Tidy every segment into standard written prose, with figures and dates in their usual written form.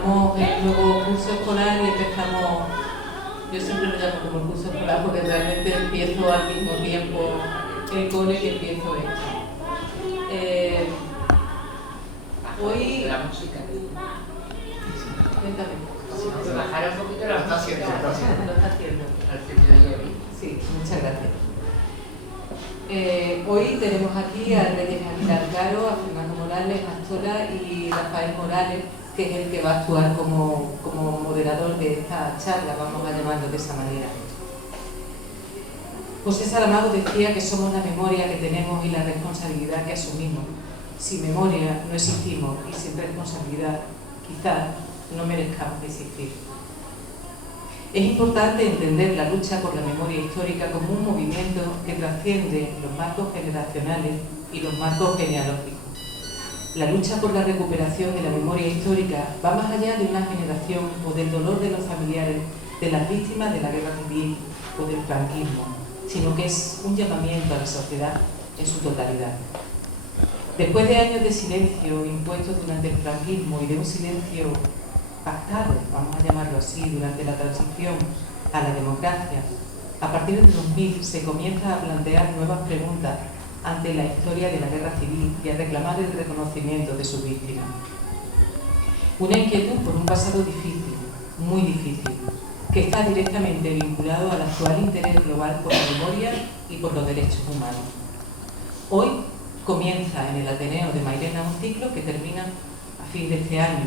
estrenamos el nuevo curso escolar y empezamos, yo siempre lo llamo como el curso escolar porque realmente empiezo al mismo tiempo el cole que empiezo esto. Hoy... La música. Cuéntame. Si bajar un poquito lo está haciendo. Lo está haciendo. Sí, muchas gracias. Hoy tenemos aquí a Reyes Aguilar Caro, a Fernando Morales, Astora y Rafael Morales, que es el que va a actuar como moderador de esta charla, vamos a llamarlo de esa manera. José Saramago decía que somos la memoria que tenemos y la responsabilidad que asumimos. Sin memoria no existimos y sin responsabilidad quizás no merezcamos existir. Es importante entender la lucha por la memoria histórica como un movimiento que trasciende los marcos generacionales y los marcos genealógicos. La lucha por la recuperación de la memoria histórica va más allá de una generación o del dolor de los familiares de las víctimas de la guerra civil o del franquismo, sino que es un llamamiento a la sociedad en su totalidad. Después de años de silencio impuestos durante el franquismo y de un silencio pactado, vamos a llamarlo así, durante la transición a la democracia, a partir del 2000 se comienza a plantear nuevas preguntas ante la historia de la guerra civil y a reclamar el reconocimiento de sus víctimas. Una inquietud por un pasado difícil, muy difícil, que está directamente vinculado al actual interés global por la memoria y por los derechos humanos. Hoy comienza en el Ateneo de Mairena un ciclo que termina a fin de este año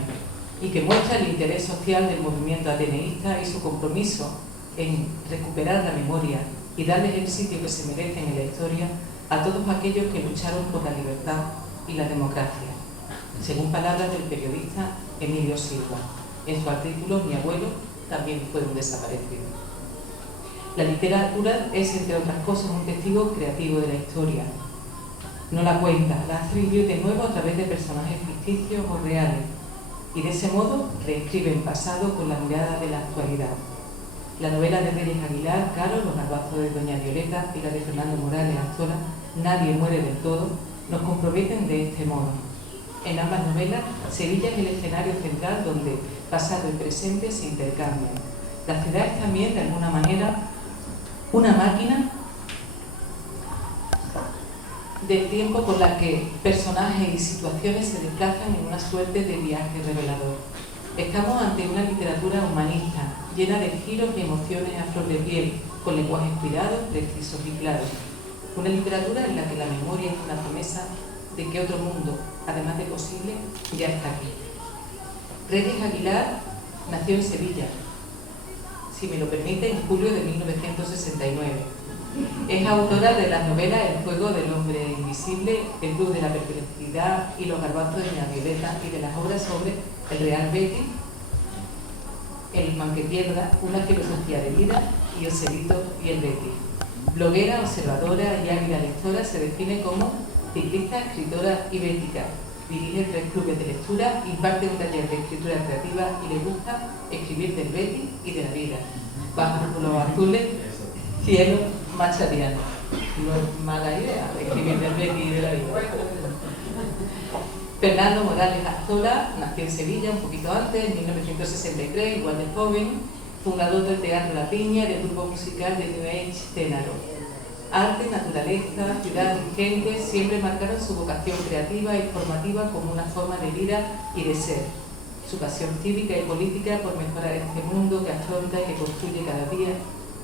y que muestra el interés social del movimiento ateneísta y su compromiso en recuperar la memoria y darles el sitio que se merecen en la historia a todos aquellos que lucharon por la libertad y la democracia, según palabras del periodista Emilio Silva. En su artículo Mi abuelo también fue un desaparecido. La literatura es, entre otras cosas, un testigo creativo de la historia. No la cuenta, la hace vivir de nuevo a través de personajes ficticios o reales, y de ese modo reescribe el pasado con la mirada de la actualidad. La novela de Reyes Aguilar Caro, Los garbanzos de Doña Violeta, y la de Fernando Morales Astora, Nadie muere del todo, nos comprometen de este modo. En ambas novelas, Sevilla es el escenario central donde pasado y presente se intercambian. La ciudad es también, de alguna manera, una máquina del tiempo con la que personajes y situaciones se desplazan en una suerte de viaje revelador. Estamos ante una literatura humanista, llena de giros y emociones a flor de piel, con lenguajes cuidados, precisos y claros. Una literatura en la que la memoria es una promesa de que otro mundo, además de posible, ya está aquí. Reyes Aguilar nació en Sevilla, si me lo permite, en julio de 1969. Es autora de las novelas El juego del hombre invisible, El blues de la perplejidad y Los garbanzos de Doña Violeta, y de las obras sobre el Real Betis, El man que pierda, Una filosofía de vida y Joselito y el Betis. Bloguera, observadora y águila lectora, se define como ciclista, escritora y bética. Dirige 3 clubes de lectura, imparte un taller de escritura creativa y le gusta escribir del Betis y de la vida. Bajo los azules, cielo machadiano. No es mala idea escribir del Betis y de la vida. Fernando Morales Astora nació en Sevilla un poquito antes, en 1963, igual de joven, fundador del Teatro La Piña y del grupo musical de New Age Cénaro. Arte, naturaleza, ciudad y gente siempre marcaron su vocación creativa y formativa como una forma de vida y de ser. Su pasión cívica y política por mejorar este mundo que afronta y que construye cada día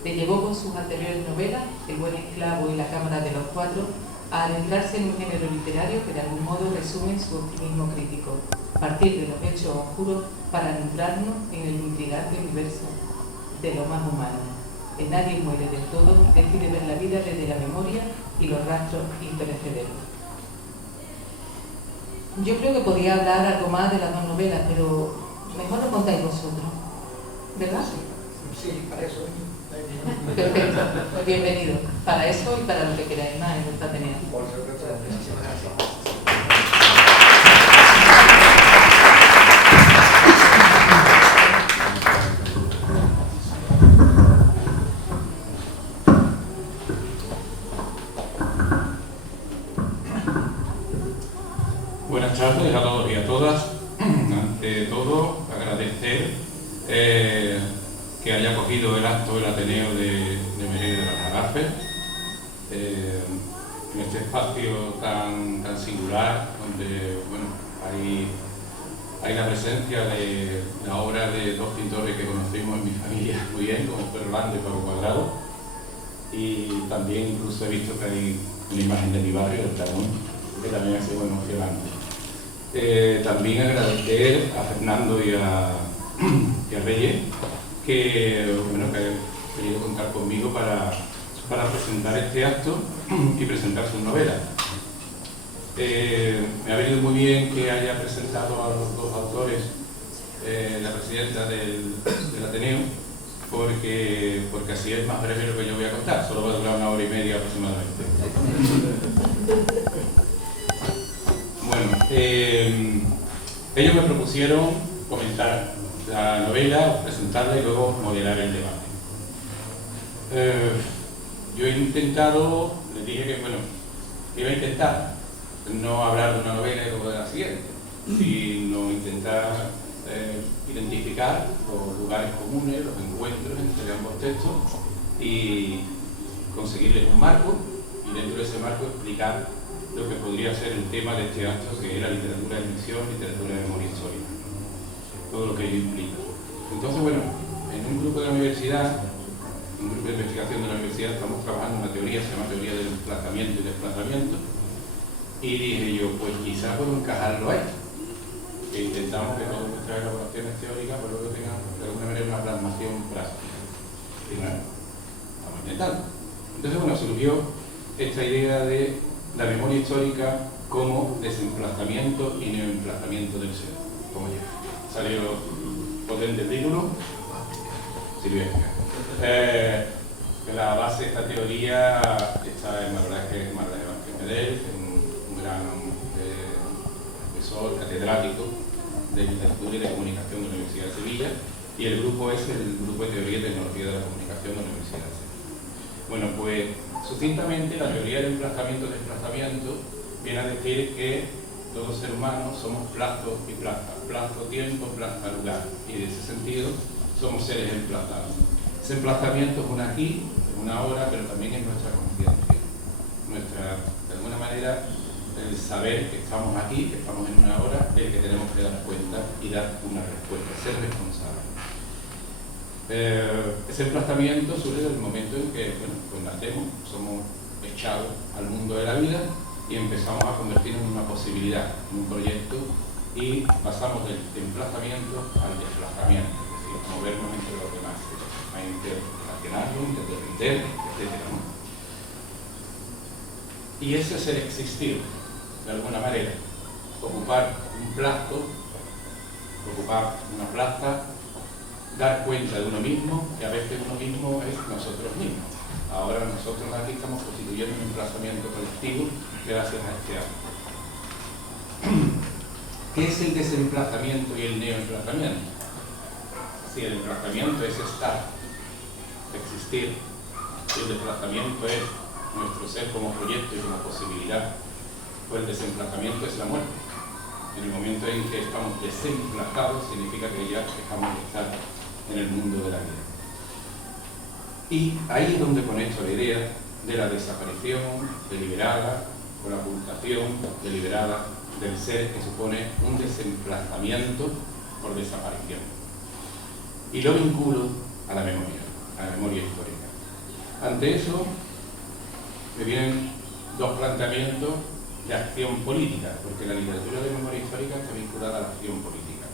le llevó con sus anteriores novelas, El buen esclavo y La cámara de los cuatro, a adentrarse en un género literario que de algún modo resume su optimismo crítico, partir de los hechos oscuros para adentrarnos en el intrigante universo de lo más humano. En Nadie muere del todo, decide ver la vida desde la memoria y los rastros imperecederos. Yo creo que podía hablar algo más de las 2 novelas, pero mejor lo contáis vosotros, ¿verdad? Sí, para eso. Perfecto, pues bienvenido. Para eso y para lo que queráis más en nuestra Ateneo. Por supuesto, muchísimas gracias. Buenas tardes a todos y a todas. Ante todo, agradecer que haya acogido el acto del Ateneo de Mérida de las Agafes, en este espacio tan singular, donde bueno, hay la presencia de la obra de dos pintores que conocimos en mi familia muy bien, como Ferrolán y Pablo Cuadrado, y también incluso he visto que hay una imagen de mi barrio, del Dragón, que también ha sido emocionante. También agradecer a Fernando y a Reyes que han querido contar conmigo para presentar este acto y presentar sus novelas. Me ha venido muy bien que haya presentado a los dos autores la presidenta del Ateneo, porque así es más breve lo que yo voy a contar, solo va a durar 1 hora y media aproximadamente. Bueno, ellos me propusieron comentar la novela, presentarla y luego moderar el debate. Yo he intentado, les dije que bueno, iba a intentar no hablar de una novela y luego de la siguiente, sino intentar identificar los lugares comunes, los encuentros entre ambos textos y conseguirles un marco, y dentro de ese marco explicar lo que podría ser el tema de este acto, que es la literatura de ficción, literatura de memoria histórica, todo lo que ello implica. Entonces, bueno, en un grupo de la universidad, un grupo de investigación de la universidad, estamos trabajando una teoría, se llama teoría del emplazamiento y desplazamiento, y dije yo, pues quizás puedo encajarlo ahí, que intentamos que todas nuestras elaboraciones teóricas pues luego tengan de alguna manera una plasmación práctica. Y bueno, estamos intentando. Entonces, bueno, surgió esta idea de la memoria histórica como desemplazamiento y neoemplazamiento del ser. Como ya salió potente el título, Silvestre. La base de esta teoría está en Marlaje Vázquez Medel, un gran profesor catedrático de literatura y de comunicación de la Universidad de Sevilla, y el grupo es el grupo de teoría y tecnología de la comunicación de la Universidad de Sevilla. Bueno, pues sucintamente la teoría del emplazamiento-desplazamiento viene a decir que todo ser humano somos plastos y plastas, plasto tiempo, plasta lugar, y en ese sentido somos seres emplazados. Ese emplazamiento es un aquí, es una hora, pero también es nuestra conciencia, de alguna manera, el saber que estamos aquí, que estamos en una hora, del que tenemos que dar cuenta y dar una respuesta, ser responsable. Ese emplazamiento surge del momento en que, bueno, pues nacemos, somos echados al mundo de la vida y empezamos a convertirnos en una posibilidad, en un proyecto, y pasamos del emplazamiento al desplazamiento, es decir, a movernos entre los demás, a interrelacionarnos, interdepender, etc., ¿no? Y ese es el existir, de alguna manera, ocupar un plasto, ocupar una plaza, dar cuenta de uno mismo, que a veces uno mismo es nosotros mismos. Ahora nosotros aquí estamos constituyendo un emplazamiento colectivo gracias a este acto. ¿Qué es el desemplazamiento y el neoemplazamiento? Si el emplazamiento es estar, existir, y el desplazamiento es nuestro ser como proyecto y como posibilidad, pues el desemplazamiento es la muerte. En el momento en que estamos desemplazados significa que ya dejamos de estar en el mundo de la vida. Y ahí es donde conecto la idea de la desaparición deliberada o la ocultación deliberada del ser, que supone un desemplazamiento por desaparición. Y lo vinculo a la memoria histórica. Ante eso me vienen dos planteamientos de acción política, porque la literatura de memoria histórica está vinculada a la acción política,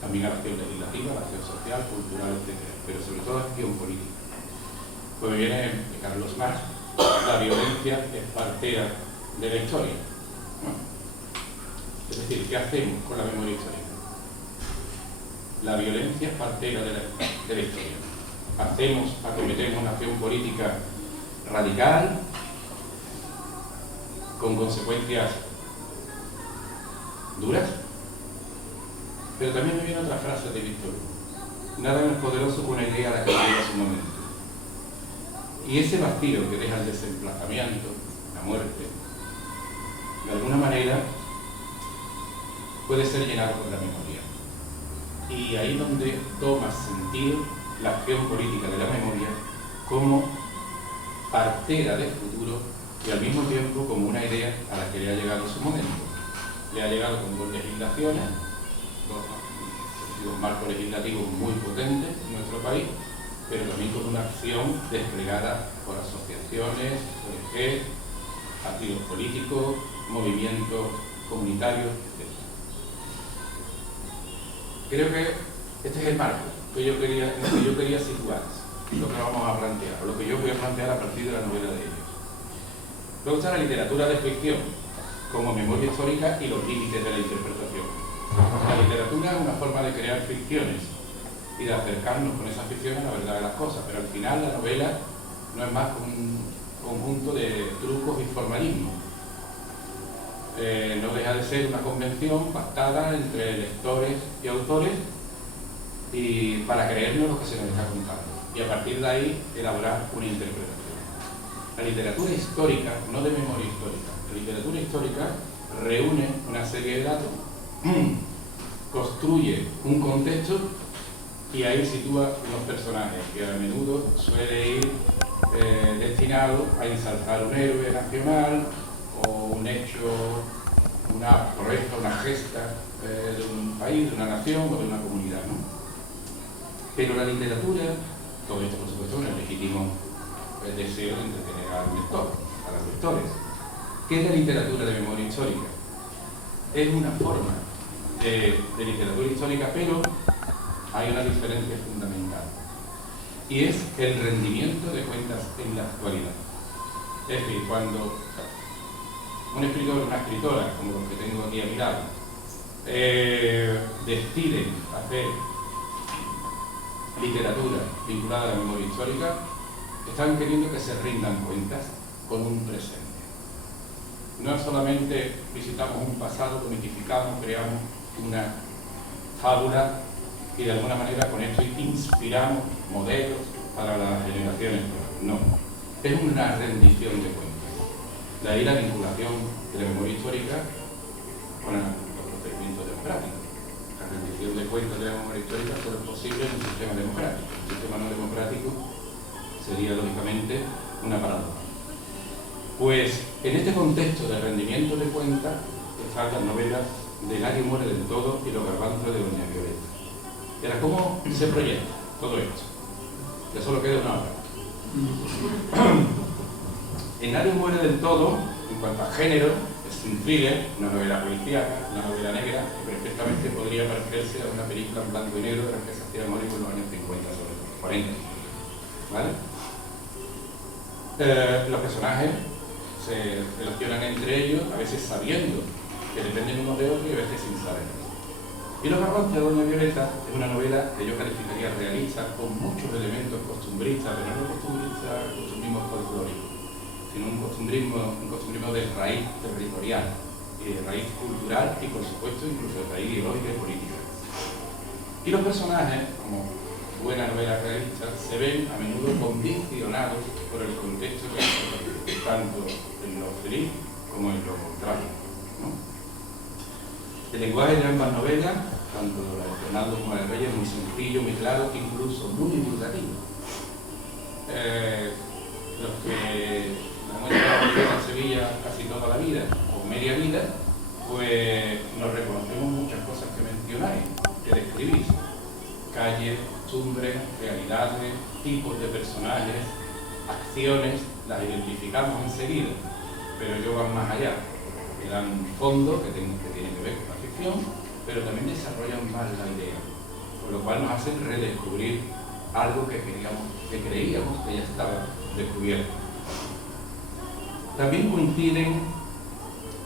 también a la acción legislativa, a la acción social, cultural, etc., pero sobre todo a la acción política. Pues me viene de Carlos Marx, la violencia es partera de la historia, ¿no? Es decir, ¿qué hacemos con la memoria histórica? La violencia es partera de la historia. Acometemos una acción política radical, con consecuencias duras, pero también me viene otra frase de Víctor Hugo: nada más poderoso que una idea a la que llega su momento. Y ese vacío que deja el desemplazamiento, la muerte, de alguna manera puede ser llenado por la memoria. Y ahí es donde toma sentido la acción política de la memoria como partera del futuro y al mismo tiempo como una idea a la que le ha llegado su momento. Le ha llegado con dos legislaciones, dos marcos legislativos muy potentes en nuestro país, pero también con una acción desplegada por asociaciones, ONG, partidos políticos, movimientos comunitarios, etc. Creo que este es el marco que yo quería situar, lo que vamos a plantear, o lo que yo voy a plantear a partir de la novela de ellos. Luego está la literatura de ficción, como memoria histórica y los límites de la interpretación. La literatura es una forma de crear ficciones y de acercarnos con esas ficciones a la verdad de las cosas, pero al final la novela no es más que un conjunto de trucos y formalismos. No deja de ser una convención pactada entre lectores y autores y para creernos lo que se nos está contando y a partir de ahí elaborar una interpretación. La literatura histórica, no de memoria histórica, la literatura histórica reúne una serie de datos, construye un contexto y ahí sitúa unos personajes que a menudo suele ir destinado a ensalzar un héroe nacional o un hecho, una proeza, una gesta de un país, de una nación o de una comunidad, ¿no? Pero la literatura, todo esto por supuesto es un legítimo deseo de entretener al lector, a los lectores. ¿Qué es la literatura de memoria histórica? Es una forma de literatura histórica, pero hay una diferencia fundamental y es el rendimiento de cuentas en la actualidad. Es decir, cuando un escritor o una escritora, como los que tengo aquí a mi lado, deciden hacer literatura vinculada a la memoria histórica, están queriendo que se rindan cuentas con un presente. No solamente visitamos un pasado, lo mitificamos, creamos una fábula y de alguna manera con esto inspiramos modelos para las generaciones. No, es una rendición de cuentas. De ahí la vinculación de la memoria histórica con los procedimientos democráticos. La rendición de cuentas de la memoria histórica solo es posible en un sistema democrático. Un sistema no democrático sería lógicamente una paradoja. Pues en este contexto de rendimiento de cuentas están las novelas de Nadie muere del todo y Los garbanzos de Doña Violeta. Era cómo se proyecta todo esto. Ya solo queda una hora. En Nadie muere del todo, en cuanto a género, es un thriller, una novela policíaca, una novela negra, que perfectamente podría parecerse a una película en blanco y negro de las que se hacía morir en los años 50, sobre todo, 40. ¿Vale? Los personajes se relacionan entre ellos, a veces sabiendo que dependen unos de otros y a veces sin saberlo. Y Los garbanzos de Doña Violeta es una novela que yo calificaría realista, con muchos elementos costumbristas, pero no costumbrismo folclórico, sino un costumbrismo de raíz territorial, de raíz cultural y por supuesto incluso de raíz ideológica y política. Y los personajes, como buena novela realista, se ven a menudo condicionados por el contexto que hay, tanto en lo feliz como en lo contrario, ¿no? El lenguaje de ambas novelas, tanto la de Fernando como la de Reyes, es muy sencillo, muy claro, incluso muy divulgativo. Los que hemos estado en Sevilla casi toda la vida, o media vida, pues nos reconocemos muchas cosas que mencionáis, que describís. Calles, costumbres, realidades, tipos de personajes, acciones, las identificamos enseguida, pero ellos van más allá, que dan fondo, que tienen que ver con la ficción, pero también desarrollan más la idea, por lo cual nos hacen redescubrir algo que creíamos que ya estaba descubierto. También coinciden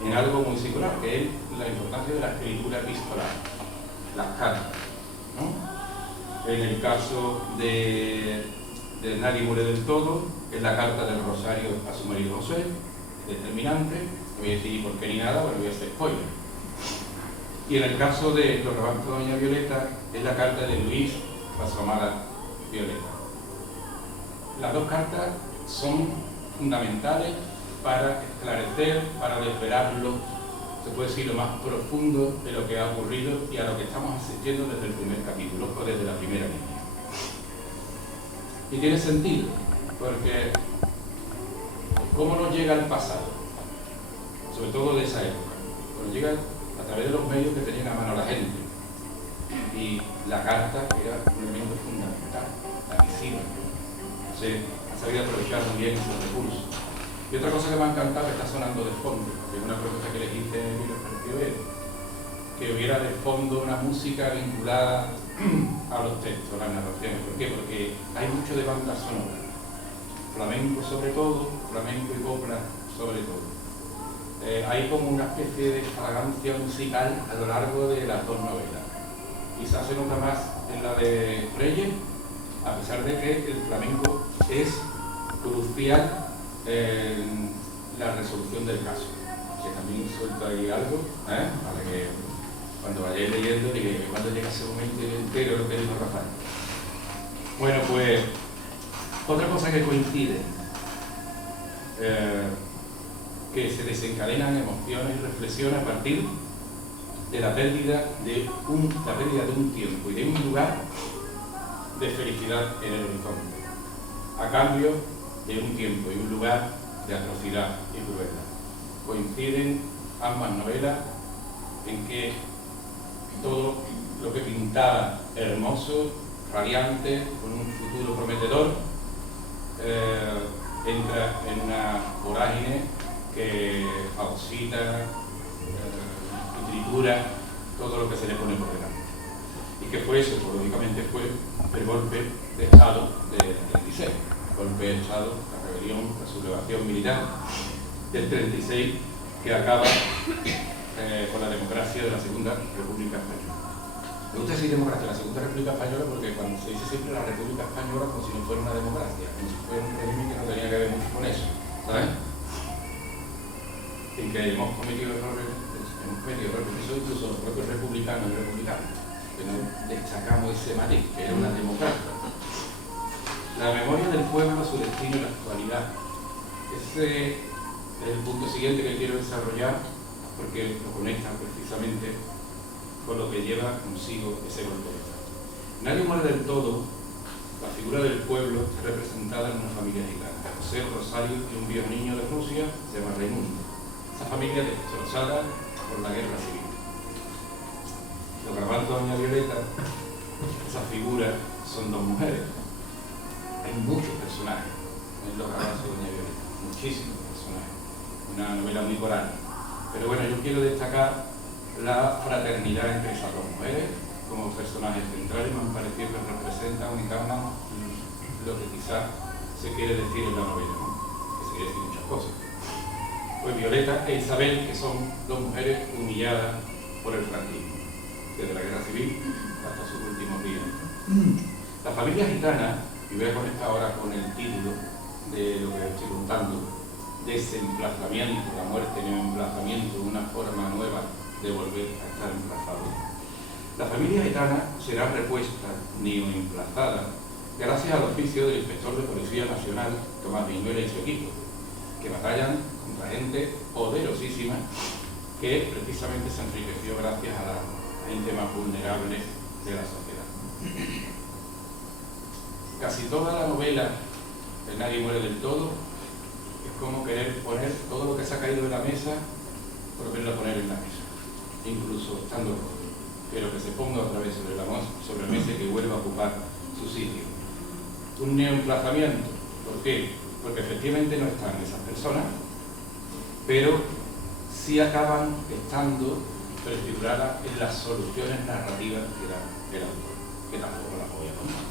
en algo muy singular, que es la importancia de la escritura epistolar, las cartas, ¿no? En el caso de Nadie muere del todo, es la carta del Rosario a su marido José, determinante, no voy a decir por qué ni nada, pero voy a hacer spoiler. Y en el caso de Los garbanzos de Doña Violeta, es la carta de Luis a su amada Violeta. Las dos cartas son fundamentales para esclarecer, para desvelarlo. se puede decir, lo más profundo de lo que ha ocurrido y a lo que estamos asistiendo desde el primer capítulo, o desde la primera línea. Y tiene sentido, porque ¿cómo nos llega el pasado? Sobre todo de esa época. Nos llega a través de los medios que tenían a mano la gente. Y la carta era un elemento fundamental, la misiva. Se ha sabido aprovechar muy bien esos recursos. Y otra cosa que me ha encantado que está sonando de fondo, que es una propuesta que le hice y me pareció ver, que hubiera de fondo una música vinculada a los textos, a las narraciones. ¿Por qué? Porque hay mucho de banda sonora. Flamenco sobre todo, flamenco y copla sobre todo. Hay como una especie de fragancia musical a lo largo de las dos novelas. Quizás se nota más en la de Reyes, a pesar de que el flamenco es crucial en la resolución del caso. Que también suelto ahí algo, para que cuando vayáis leyendo diga que cuando llega ese momento entero lo que dijo Rafael. Bueno, pues otra cosa que coincide, que se desencadenan emociones y reflexiones a partir de la pérdida de un tiempo y de un lugar de felicidad en el horizonte, a cambio de un tiempo y un lugar de atrocidad y crueldad. Coinciden ambas novelas en que todo lo que pintaba hermoso, radiante, con un futuro prometedor, entra en una vorágine que fagocita y tritura todo lo que se le pone por delante. ¿Y qué fue eso? Pues lógicamente fue el golpe de Estado del 36, el golpe de Estado, la rebelión, la sublevación militar del 36, que acaba con la democracia de la Segunda República Española. Me gusta decir democracia de la Segunda República Española porque cuando se dice siempre la República Española como si no fuera una democracia, como si fuera un régimen que no tenía que ver mucho con eso, ¿sabes? En que hemos cometido errores, incluso los propios republicanos y republicanos, que no destacamos ese matiz, que era una democracia. La memoria del pueblo, su destino y la actualidad. Ese es el punto siguiente que quiero desarrollar, porque lo conecta precisamente con lo que lleva consigo ese golpe de Estado. Nadie muere del todo. La figura del pueblo está representada en una familia gitana. José, Rosario y un viejo niño de Rusia se llama Raimundo. Esa familia destrozada por la guerra civil. Lo que avanza doña Violeta, esas figuras son dos mujeres. Hay muchos personajes en los avances de doña Violeta, muchísimos personajes. Una novela muy coral. Pero bueno, yo quiero destacar la fraternidad entre esas dos mujeres como personajes centrales. Me han parecido que representan y encarnan lo que quizás se quiere decir en la novela, ¿no? Que se quiere decir muchas cosas. Pues Violeta e Isabel, que son dos mujeres humilladas por el franquismo, desde la guerra civil hasta sus últimos días. La familia gitana, y voy a conectar ahora con el título de lo que estoy contando, desemplazamiento, la muerte, neoemplazamiento, una forma nueva de volver a estar emplazado. La familia gitana será repuesta, neoemplazada, gracias al oficio del inspector de Policía Nacional, Tomás Viñuela y su equipo, que batallan contra gente poderosísima que precisamente se enriqueció gracias a la gente más vulnerable de la sociedad. Casi toda la novela de Nadie muere del todo es como querer poner todo lo que se ha caído de la mesa, volverlo a poner en la mesa, incluso estando roto, pero que se ponga otra vez sobre la mesa y que vuelva a ocupar su sitio. Un neoemplazamiento. ¿Por qué? Porque efectivamente no están esas personas, pero sí acaban estando prefiguradas en las soluciones narrativas que da el autor, que tampoco las voy a contar.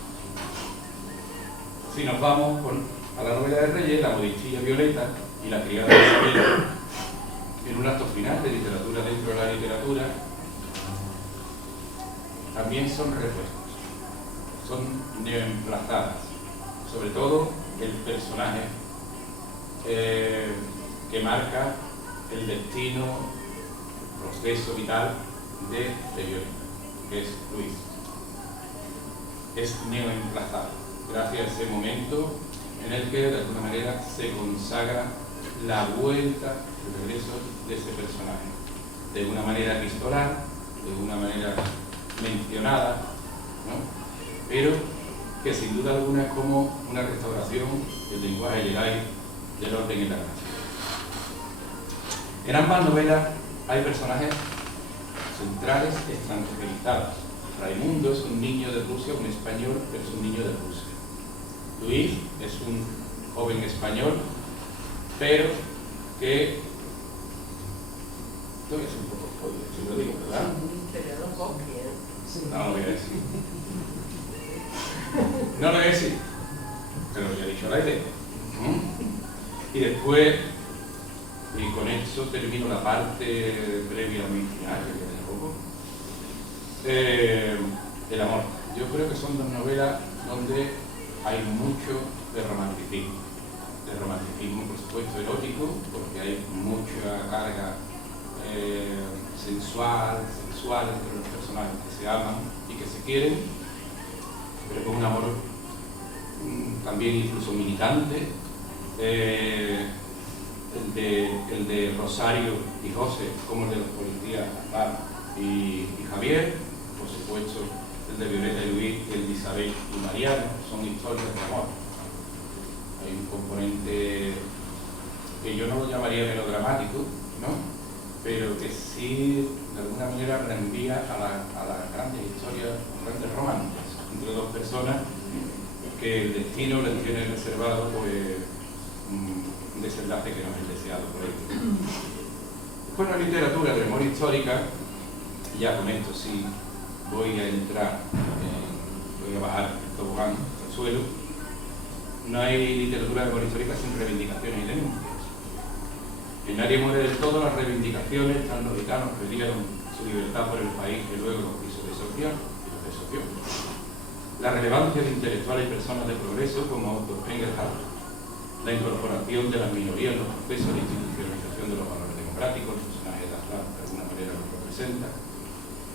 Si nos vamos a la novela de Reyes, La modichilla Violeta y La criada de Isabel, en un acto final de literatura dentro de la literatura, también son repuestos, son neoemplazadas, sobre todo el personaje que marca el destino, el proceso vital de Violeta, que es Luis. Es neoemplazado, gracias a ese momento en el que de alguna manera se consagra la vuelta, el regreso de ese personaje, de una manera epistolar, de una manera mencionada, ¿no? Pero que sin duda alguna es como una restauración del lenguaje legal del orden en la gracia. En ambas novelas hay personajes centrales extranjerizados. Raimundo es un niño de Rusia, un español, pero es un niño de Rusia. Luis es un joven español, pero que... Esto es un poco spoiler, si lo digo, ¿verdad? No lo voy a decir. No lo voy a decir, pero ya he dicho la idea. Y después, y con eso termino la parte previa a mi final, que queda poco. El amor. Yo creo que son dos novelas donde hay mucho de romanticismo, por supuesto erótico, porque hay mucha carga sexual entre los personajes que se aman y que se quieren, pero con un amor también incluso militante. El de Rosario y José, como el de los policías Gaspar y Javier, por supuesto el de Violeta y Luis y el de Isabel y Mariano, son historias de amor. Hay un componente que yo no lo llamaría melodramático, ¿no? Pero que sí de alguna manera reenvía a las grandes historias, grandes romances entre dos personas que el destino les tiene reservado pues un desenlace que no es el deseado por ellos. Con la literatura de memoria histórica, ya con esto sí voy a entrar, voy a bajar el tobogán al suelo. No hay literatura de memoria histórica sin reivindicaciones y denuncias. En Nadie muere del todo, las reivindicaciones, tan los gitanos perdieron su libertad por el país que luego los quiso desopiar y los desopió. La relevancia de intelectuales y personas de progreso como Otto Engelhardt, la incorporación de las minorías en los procesos de institucionalización de los valores democráticos, el personaje de Aslan de alguna manera lo representa,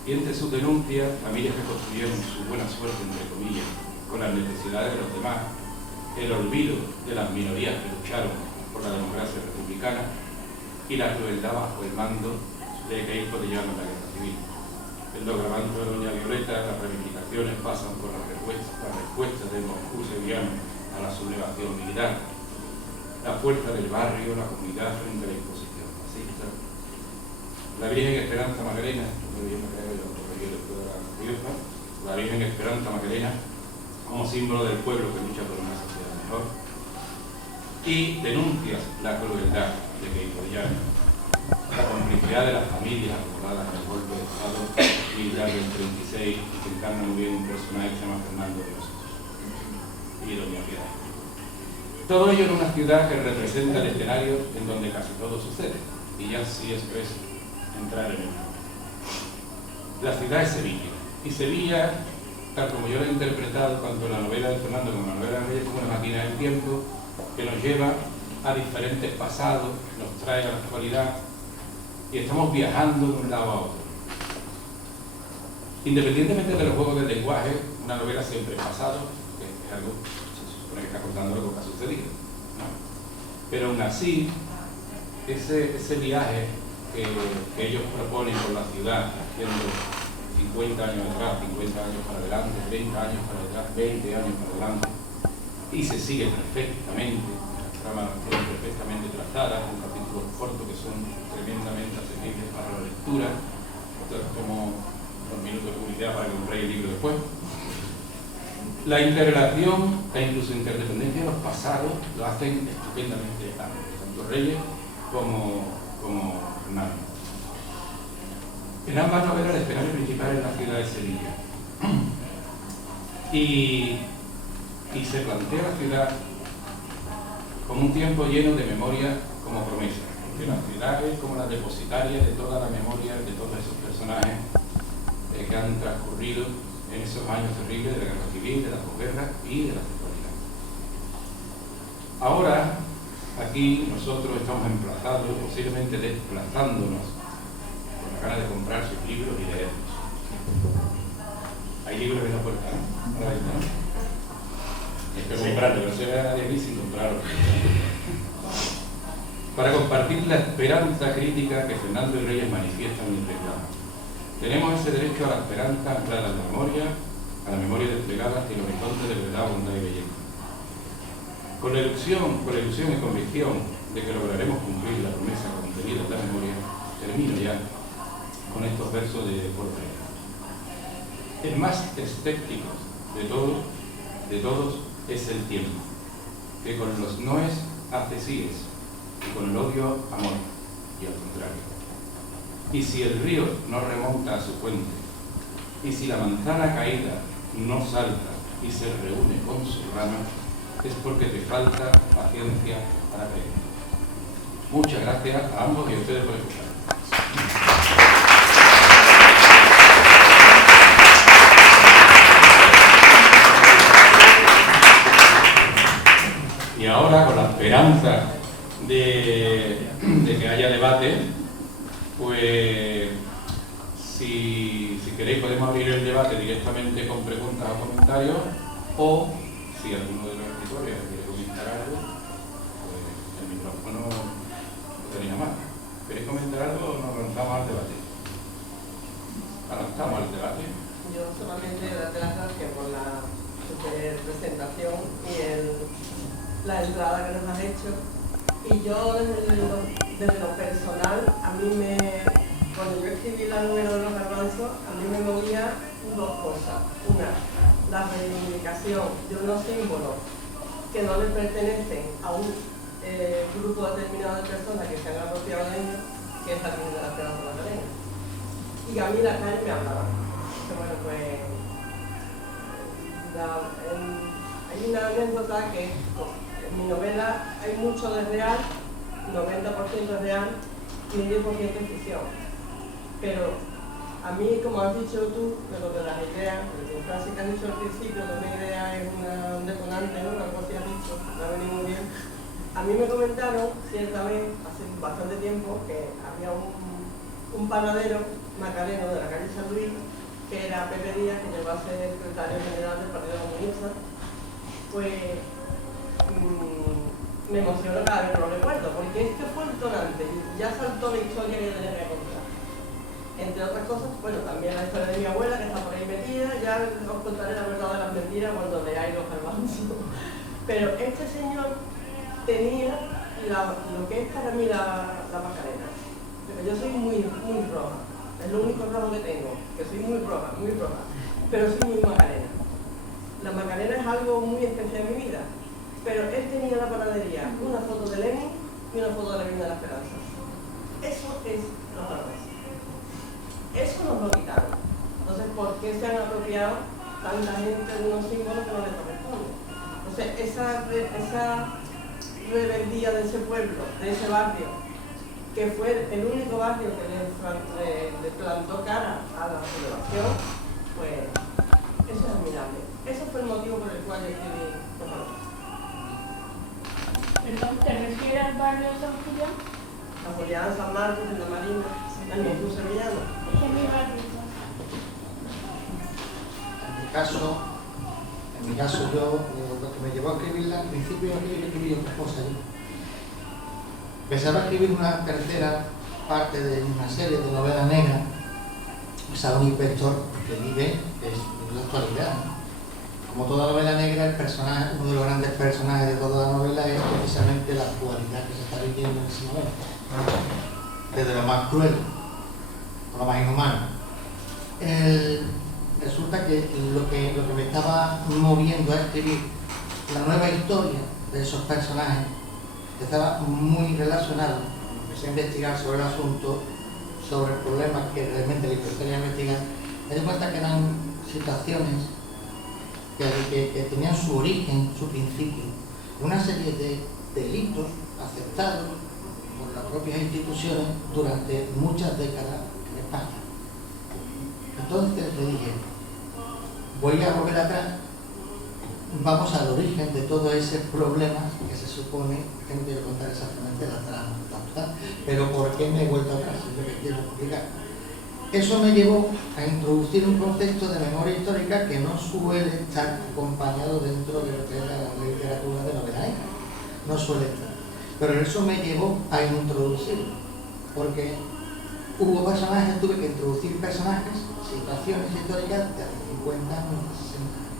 y entre sus denuncias, familias que construyeron su buena suerte, entre comillas, con las necesidades de los demás, el olvido de las minorías que lucharon por la democracia republicana y la crueldad bajo el mando de Queipo de Llano en la guerra civil. En los grabantos de Doña Violeta, las reivindicaciones pasan por las respuestas de Moscú sevillano a la sublevación militar, la fuerza del barrio, la comunidad frente a la imposición fascista, la Virgen Esperanza Magdalena, la Virgen Esperanza Magdalena como símbolo del pueblo que lucha por una sociedad mejor, y denuncias la crueldad de Queipo de Llano, la complicidad de las familias acordadas en el golpe de Estado militar del 36, y que encarna muy bien un personaje que se llama Fernando de los y Doña Piedad. Todo ello en una ciudad que representa el escenario en donde casi todo sucede, y ya sí esto es entrar en el... La ciudad es Sevilla, y Sevilla, tal como yo lo he interpretado tanto en la novela de Fernando como en la novela de Reyes, como una máquina del tiempo que nos lleva a diferentes pasados, nos trae a la actualidad, y estamos viajando de un lado a otro. Independientemente de los juegos del lenguaje, una novela siempre es pasado, que es algo que se supone que está contando algo que ha sucedido, ¿no? Pero aún así, ese viaje que ellos proponen por la ciudad, haciendo 50 años atrás, 50 años para adelante, 30 años para atrás, 20 años para adelante, y se sigue perfectamente, las tramas fueron perfectamente tratadas, con capítulos cortos que son tremendamente accesibles para la lectura, otros como 2 minutos de publicidad para que compréis el libro después. La interrelación e incluso interdependencia de los pasados lo hacen estupendamente tanto Reyes como Fernando. En ambas novelas el escenario principal es la ciudad de Sevilla. Y se plantea la ciudad como un tiempo lleno de memoria como promesa, porque la ciudad es como la depositaria de toda la memoria de todos esos personajes que han transcurrido en esos años terribles de la guerra civil, de la posguerra y de la actualidad. Ahora, aquí nosotros estamos emplazados, posiblemente desplazándonos con la ganas de comprar sus libros y leerlos. Hay libros en la puerta, ¿no? Hay que comprarlo, pero no se ve a nadie aquí sin comprarlo. para compartir la esperanza crítica que Fernando y Reyes manifiestan y reclaman. Tenemos ese derecho a la esperanza anclada en la memoria desplegada en el horizonte de verdad, bondad y belleza. Con la ilusión y convicción de que lograremos cumplir la promesa contenida en la memoria, termino ya con estos versos de Portero. El más escéptico de todos es el tiempo, que con los noes hace síes y con el odio amor, y al contrario. Y si el río no remonta a su fuente, y si la manzana caída no salta y se reúne con sus ramas, es porque te falta paciencia para creer. Muchas gracias a ambos y a ustedes por escuchar. Y ahora, con la esperanza de que haya debate, pues si queréis podemos abrir el debate directamente con preguntas o comentarios, o si alguno de los escritores quiere comentar algo, pues el micrófono lo tenéis a mano. ¿Queréis comentar algo o nos lanzamos al debate? ¿Avanzamos al debate? Yo solamente darte las gracias por la super presentación y la entrada que nos has hecho. Y yo desde lo personal, cuando yo escribí la número de los garbanzos, a mí me movía dos cosas. Una, la reivindicación de unos símbolos que no le pertenecen a un grupo determinado de personas que se han apropiado de ellos, que es la Virgen de la Esperanza Magdalena. Y a mí la calle me hablaba. Bueno, pues hay una anécdota que en mi novela hay mucho de real, 90% es real y un 10% es ficción. Pero a mí, como has dicho tú, de lo de las ideas, de la frase que has dicho al principio, de una idea es un detonante, ¿no? Algo así has dicho, me ha venido muy bien. A mí me comentaron cierta vez, hace bastante tiempo, que había un panadero macareno de la calle San Luis, que era Pepe Díaz, que llegó a ser secretario general del Partido Comunista. Pues me emociono cada vez que lo recuerdo, porque este fue el detonante, ya saltó la historia que yo tenía que contar. Entre otras cosas, bueno, también la historia de mi abuela, que está por ahí metida, ya os contaré la verdad de las mentiras cuando leáis los garbanzos. Pero este señor tenía lo que es para mí la Macarena. Pero yo soy muy roja, es lo único rojo que tengo, que soy muy roja, pero soy muy Macarena. La Macarena es algo muy especial en mi vida, pero él tenía en la panadería una foto de Lenin y una foto de la Virgen de la Esperanza. Eso es los garbanzos. Eso nos lo quitaron. Entonces, ¿por qué se han apropiado tanta gente de unos símbolos que no les corresponden? Entonces, esa rebeldía de ese pueblo, de ese barrio, que fue el único barrio que le plantó cara a la celebración, pues eso es admirable. Ese fue el motivo por el cual yo escribí los garbanzos. Perdón, ¿te refieres al barrio de San Julián? San Julián, San Marcos, Santa Marina, el mismo sevillano. Es que mi barrio. En mi caso yo, lo que me llevó a escribirla, al principio yo escribí otra cosa. Empezaba a escribir una tercera parte de una serie de novelas negras, basada en un inspector que vive en la actualidad, ¿no? Como toda novela negra, el personaje, uno de los grandes personajes de toda la novela es precisamente la actualidad que se está viviendo en ese momento, desde lo más cruel a lo más inhumano. Resulta que lo que me estaba moviendo a escribir la nueva historia de esos personajes estaba muy relacionado. Empecé a investigar sobre el asunto, sobre el problema que realmente la historia investiga. Me di cuenta que eran situaciones que tenían su origen, su principio, una serie de delitos aceptados por las propias instituciones durante muchas décadas en España. Entonces le dije, voy a volver atrás, vamos al origen de todo ese problema que se supone, que no quiero contar exactamente la trama, pero ¿por qué me he vuelto atrás? Es lo que quiero explicar. Eso me llevó a introducir un concepto de memoria histórica que no suele estar acompañado dentro de lo que es la literatura de novela negra. No suele estar. pero eso me llevó a introducirlo, porque hubo personajes, tuve que introducir personajes, situaciones históricas de hace 50 años, 60 años.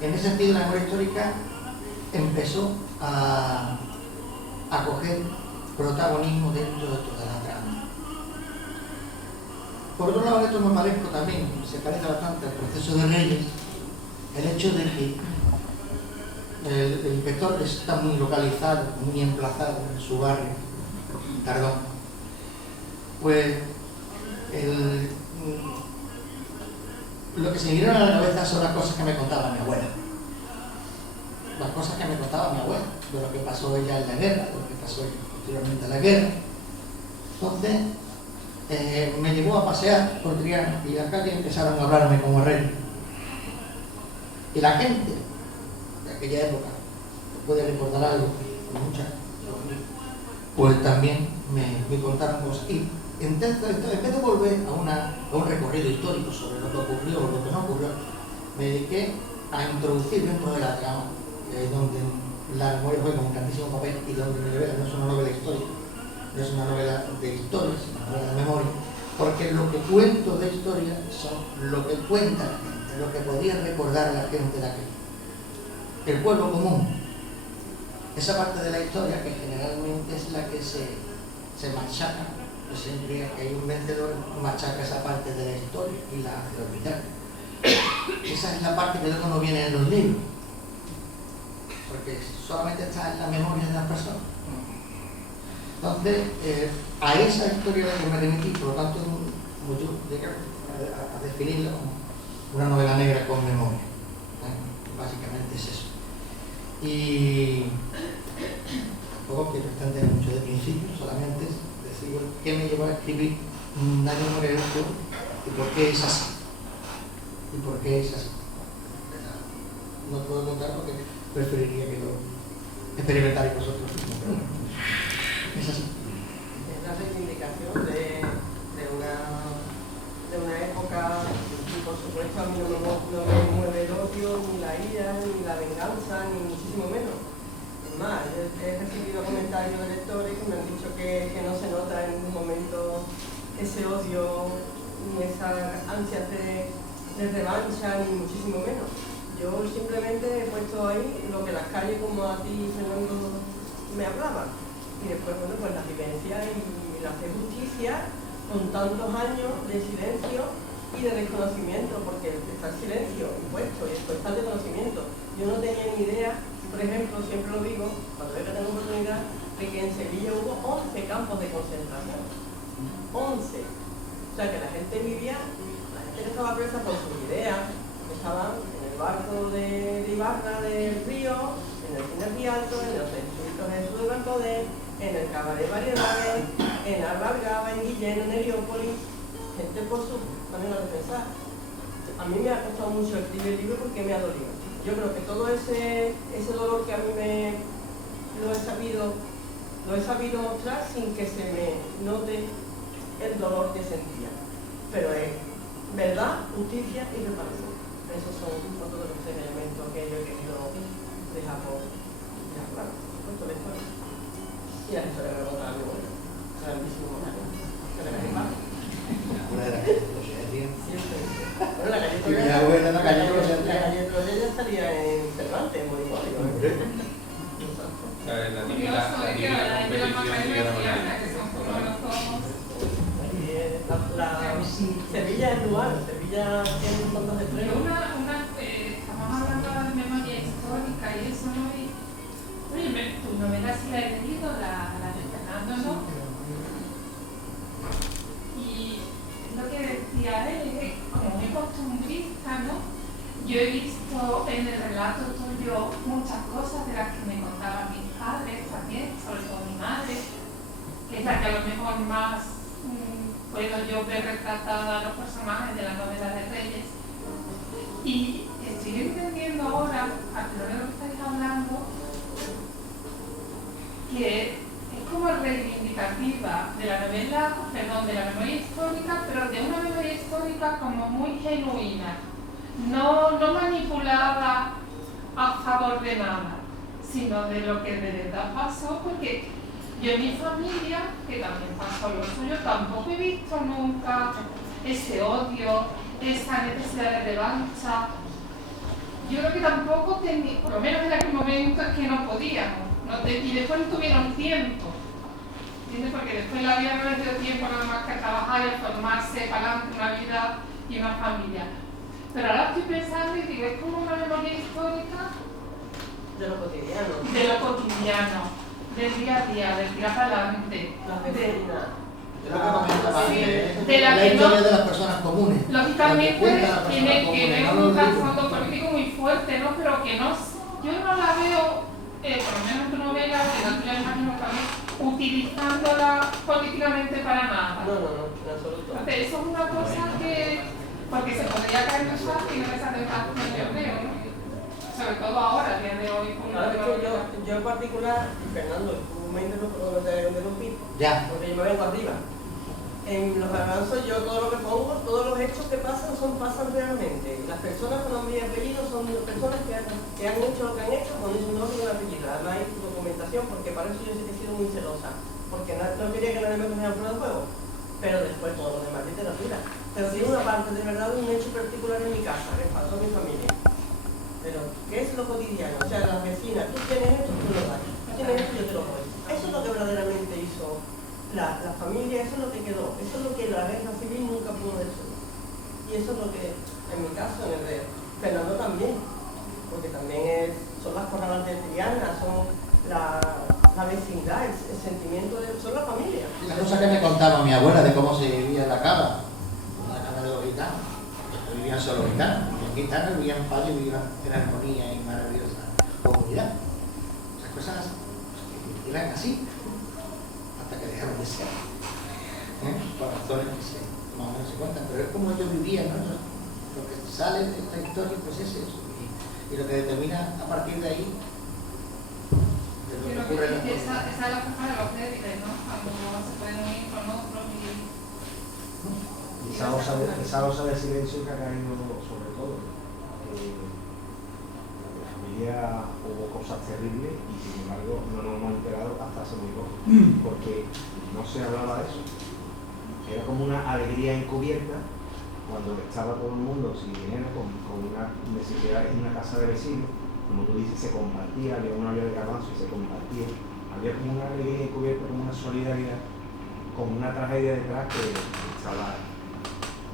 En ese sentido, la memoria histórica empezó a coger protagonismo dentro de toda la trama. Por otro lado, esto me parece también, se parece bastante al proceso de Reyes, el hecho de que el inspector está muy localizado, muy emplazado en su barrio, Tardón. Pues lo que se me vinieron a la cabeza son las cosas que me contaba mi abuela. Las cosas que me contaba mi abuela, de lo que pasó ella en la guerra, de lo que pasó ella posteriormente en la guerra. Entonces, me llevó a pasear por Triana y las calles empezaron a hablarme como rey. Y la gente de aquella época, puede recordar algo, muchas, pues también me contaron cosas. Y entonces, en vez de volver a un recorrido histórico sobre lo que ocurrió o lo que no ocurrió, me dediqué a introducir dentro de la trama, donde la memoria juega un grandísimo papel y donde mi novela no es una novela histórica, no es una novela de historia, sino una novela de memoria, porque lo que cuento de historia son lo que cuenta la gente, lo que podía recordar la gente de aquello. El pueblo común, esa parte de la historia que generalmente es la que se machaca, pues siempre que hay un vencedor machaca esa parte de la historia y la hace olvidar. Esa es la parte que luego no viene en los libros, porque solamente está en la memoria de las personas. Entonces, a esa historia a la que me remití, por lo tanto, yo llegué a definirla como una novela negra con memoria. Básicamente es eso. Y tampoco quiero extender mucho de principio, solamente decir qué me llevó a escribir Daño Morelos y por qué es así. Y por qué es así. No puedo contar porque preferiría que lo experimentarais vosotros mismos, pero es así. Es la reivindicación de una época, y por supuesto a mí no me mueve el odio, ni la ira, ni la venganza, ni muchísimo menos. Es más, he recibido comentarios de lectores que me han dicho que no se nota en ningún momento ese odio, ni esa ansia de revancha, ni muchísimo menos. Yo simplemente he puesto ahí lo que las calles, como a ti, Fernando, me hablaban. Y después, bueno, pues la vivencia y la justicia con tantos años de silencio y de desconocimiento, porque está el silencio impuesto y después está el desconocimiento. Yo no tenía ni idea, por ejemplo, siempre lo digo, cuando veo que tengo oportunidad, de que en Sevilla hubo 11 campos de concentración. 11. O sea, que la gente vivía, la gente que estaba presa con sus ideas, estaban en el barco de Ibarra del Río, en el Cine Rialto, en los Institutos Jesús del Bancoder, en el Cabaret Variedades, en Albargaba, en Guillén, en Heliópolis, gente por su manera de pensar. A mí me ha costado mucho escribir el libro porque me ha dolido. Yo creo que todo ese dolor que a mí lo he sabido mostrar sin que se me note el dolor que sentía. Pero es verdad, justicia y reparación. Esos son otros de los tres elementos que yo he querido dejar claro. Por supuesto, la historia. Y la historia me contará muy buena. Grandísimo. Se le ve más. Una de las calles de los Herriers. Siempre. Bueno, la calle Y mi abuela en la calle de los La Herriers. calle de los Herriers salía en Cervantes, en Moripodio. La típica competición de guerra mundial. Sevilla es lugar, Sevilla tiene un montón de Pero estrellas. estamos hablando de memoria histórica y eso, ¿no? Oye, tu novela sí la he leído, la de Fernando, ¿no? Y lo que decía él es que como muy costumbrista, ¿no? Yo he visto en el relato tuyo muchas cosas de las que me contaban mis padres también, sobre todo mi madre, que es la que a lo mejor más puedo yo ver retratada a los personajes de la novela de Reyes. Y estoy entendiendo ahora, a lo que estáis hablando, que es como reivindicativa de la novela, perdón, de la memoria histórica, pero de una memoria histórica como muy genuina, no manipulada a favor de nada, sino de lo que de verdad pasó, porque yo en mi familia, que también pasó lo suyo, tampoco he visto nunca ese odio, esa necesidad de revancha. Yo creo que tampoco tenía, por lo menos en aquel momento es que no podíamos, y después no tuvieron tiempo, ¿entiendes? Porque después la vida no les dio tiempo nada más que a trabajar y a formarse para adelante una vida y una familia. Pero ahora estoy pensando y digo, es como una memoria histórica De lo cotidiano. de lo cotidiano, del día a día, del día para adelante. Las vecinas. Es lo que comentaba Sí, antes, de la la que historia no- de las personas comunes. Lógicamente cuenta las tiene personas que ver comunes, no un los grupos. trasfondo político muy fuerte, ¿no? Pero que no, yo no la veo, por lo menos en tu novela, que no te la imagino también, utilizándola políticamente para nada. No, en absoluto. Entonces, eso es una cosa que, porque se podría caer más fácil en esa tentación, yo creo, ¿no? Sobre todo ahora, a día de hoy. Con Claro, es que yo en particular, Fernando, tú me interrumpí, Ya. porque yo me vengo arriba. En los avanzos yo todo lo que pongo, todos los hechos que pasan pasan realmente. Las personas con nombre y apellido son personas que han hecho lo que han hecho con su nombre y un apellido. Además hay documentación, porque para eso yo sí que he sido muy celosa. Porque no quería que nadie me cogiera fuera de juego. Pero después todo lo demás es literatura. Pero tiene una parte de verdad, un hecho particular en mi casa, que pasó en mi familia. Pero, ¿qué es lo cotidiano? O sea, las vecinas, tú tienes esto, tú lo das. Tú tienes esto, yo te lo doy. Eso es lo que verdaderamente hizo la familia, eso es lo que quedó. Eso es lo que la guerra civil nunca pudo destruir. Y eso es lo que, en mi caso, en el de Fernando también. Porque también son las corralas de Triana, son la vecindad, el sentimiento de... son la familia. La cosa que me contaba mi abuela de cómo se vivía en la cava de los gitanos. Vivían solo gitanos. Los gitanos vivían en paz y vivían en armonía y maravillosa comunidad. Esas cosas eran así, hasta que dejaron de ser. Por razones que más o menos se cuentan. Pero es como ellos vivían, ¿no? Lo que sale de esta historia pues es eso. Y lo que determina a partir de ahí de lo que ocurre en la esa es la cosa de los débiles, ¿no? Cuando se pueden unir con otros Esa osa de silencio que ha caído sobre todo. En la familia hubo cosas terribles y sin embargo no nos hemos enterado hasta hace muy poco. Porque no se hablaba de eso. Era como una alegría encubierta cuando estaba todo el mundo sin dinero, con una necesidad en una casa de vecinos. Como tú dices, se compartía, había una olla de garbanzo y se compartía. Había como una alegría encubierta, como una solidaridad, con una tragedia detrás que estaba.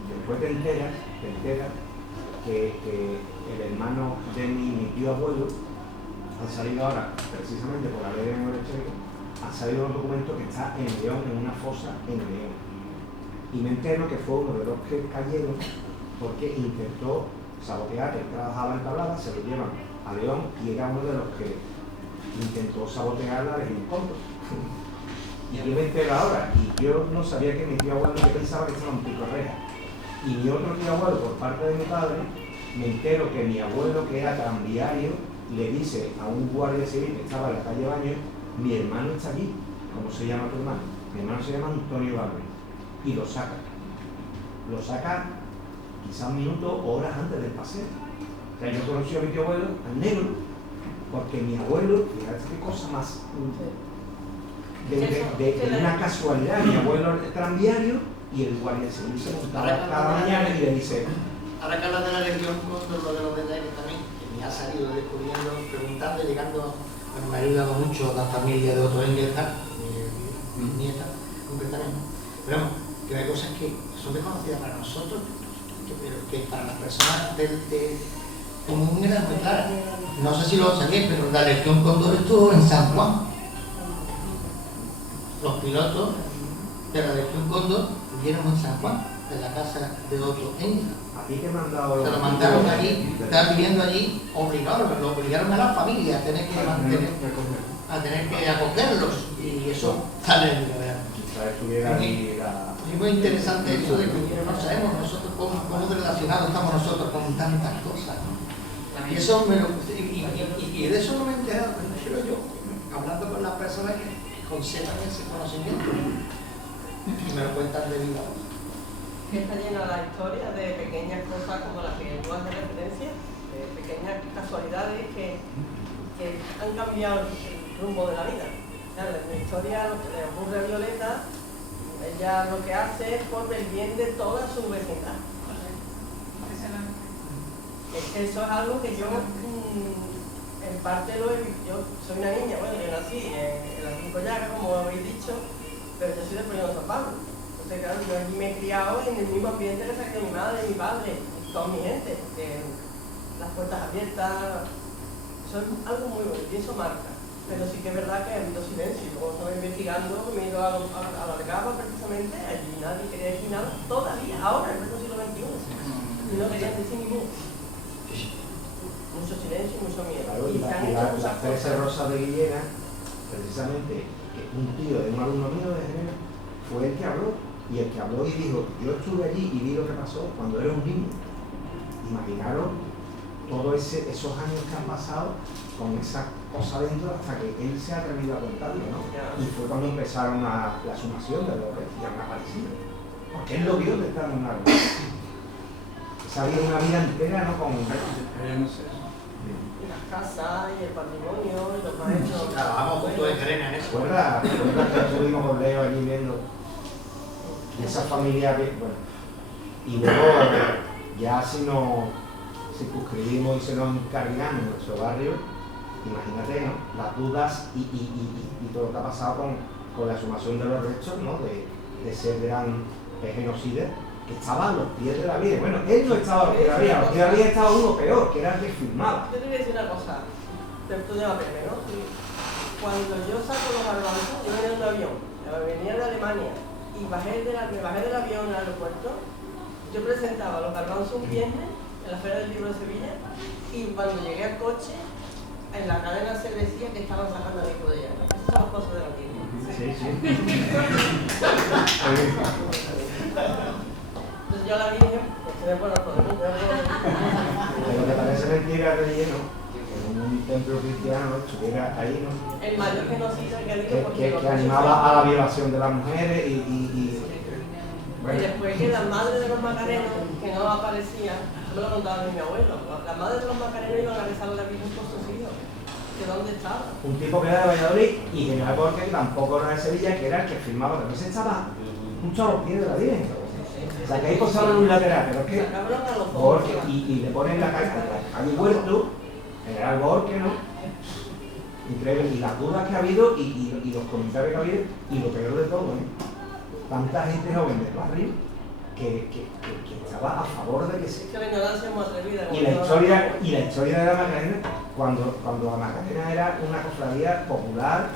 Después te enteras que el hermano de mi tío abuelo ha salido ahora, precisamente por la ley de memoria histórica, ha salido un documento que está en León, en una fosa en León. Y me entero que fue uno de los que cayeron porque intentó sabotear, él trabajaba en Tablada, se lo llevan a León y era uno de los que intentó sabotear la Legión Cóndor. Y yo me entero ahora, y yo no sabía que mi tío abuelo, yo pensaba que estaba en Pico Reja. Y mi otro tío abuelo, por parte de mi padre, me entero que mi abuelo, que era tranviario, le dice a un guardia civil que estaba en la calle Baño: mi hermano está aquí. ¿Cómo se llama tu hermano? Mi hermano se llama Antonio Barber. Y lo saca. Lo saca quizás minutos o horas antes del paseo. O sea, yo conocí a mi tío abuelo, al negro, porque mi abuelo, fíjate qué cosa más de una casualidad, mi abuelo es tranviario y el guardia civil se montaba cada mañana y le dice... Ahora que hablas de la Legión Cóndor, lo de los detalles también, que me ha salido descubriendo, preguntando, llegando, bueno, me ha ayudado mucho la familia de Otto Engelhardt, mi nieta, concretamente. Pero vamos, que hay cosas que son desconocidas para nosotros, pero que para las personas del común eran muy claras. No sé si lo sabéis, pero la Legión Cóndor estuvo en San Juan. Los pilotos de la Legión Cóndor vivieron en San Juan, en la casa de Otto Engelhardt. ¿A ti te mandaron? Se lo mandaron allí, estaban viviendo allí, lo obligaron a la familia a tener que mantener, a tener que acogerlos, y eso sale en la verdad. Quizás estuviera ahí la... Es muy interesante eso de que no sabemos nosotros cómo relacionados estamos nosotros con tantas cosas, ¿no? Y eso y de eso no me he enterado, pero yo, hablando con las personas que conservan ese conocimiento y me lo cuentan de viva voz. Que está llena la historia de pequeñas cosas como las que tú haces referencia, de pequeñas casualidades que han han cambiado el rumbo de la vida. Claro, en mi historia, lo que le ocurre a Violeta, ella lo que hace es por el bien de toda su vecindad. Es que eso es algo que yo, en parte lo he visto. Yo soy una niña, bueno, yo nací en las 5 llagas, como habéis dicho, pero yo soy de Polígono San Pablo. Entonces, claro, yo allí me he criado en el mismo ambiente que saqué mi madre, mi padre, y toda mi gente, porque las puertas abiertas, eso es algo muy bonito y eso marca. Pero sí que es verdad que ha habido silencio. Y luego estaba investigando, me he ido a la Algarva precisamente, allí nadie quería decir nada, todavía, ahora, en el siglo XXI. Y no querían decir ni mu. Mucho silencio y mucho miedo. Claro, Y se han hecho muchas las 13 cosas. rosas de Guillena, precisamente, que un tío de un alumno mío de Jerez fue el que habló. Y el que habló y dijo, yo estuve allí y vi lo que pasó cuando era un niño. Imaginaros todos esos años que han pasado con esa cosa dentro hasta que él se ha atrevido a contarlo, ¿no? Y fue cuando empezaron la sumación de los restos, ya han aparecido. Porque él lo vio de estar en un árbol. Sabía una vida entera, ¿no? Con Y las casas y el patrimonio y los maestros. Trabajamos juntos en Jerez en eso. ¿Recuerdas que estuvimos con Leo allí viendo esa familia que, bueno, y luego ya si nos circunscribimos y se nos encargamos en nuestro barrio, imagínate, ¿no? Las dudas y todo lo que ha pasado con la sumación de los restos, ¿no? De ser gran genocida, que estaba a los pies de la Virgen. Bueno, él no estaba a los pies de la Virgen, a los pies de la Virgen estaba uno peor, que era el que filmaba. Yo te voy a decir una cosa, tú de la Pepe, ¿no? Cuando yo saco los garbanzos, yo venía en un avión, venía de Alemania, y me bajé del avión al aeropuerto, yo presentaba los garbanzos un viernes en la Feria del Libro de Sevilla, y cuando llegué al coche, en la cadena se decía que estaban sacando el hijo de ella. Esas son las cosas de la tierra. Sí, sí. Entonces yo a la Virgen, pues se me pone todo el mundo. Pero te parece mentira, Relleno, que en un templo cristiano estuviera ahí, ¿no? El mayor genocida que ha dicho Que animaba a la violación de las mujeres y bueno. Y después que la madre de los macarenos, que no aparecía, me lo contaba mi abuelo, la madre de los macarenos iban a rezar a la Virgen por sus hijos, que dónde estaba. Un tipo que era de Valladolid y que no era porque tampoco era de Sevilla, que era el que filmaba, pero ese estaba mucho a los pies de la Virgen. O sea, que ahí posaban en un lateral, pero es que Borque, y le ponen la calle Huerto, General Borque, ¿no? Increíble, y las dudas que ha habido y los comentarios que ha habido, y lo peor de todo, ¿eh? Tanta gente joven del barrio que estaba a favor de que se... Es que la ignorancia es muy atrevida. Y la historia de la Macarena, cuando la Macarena era una cofradía popular,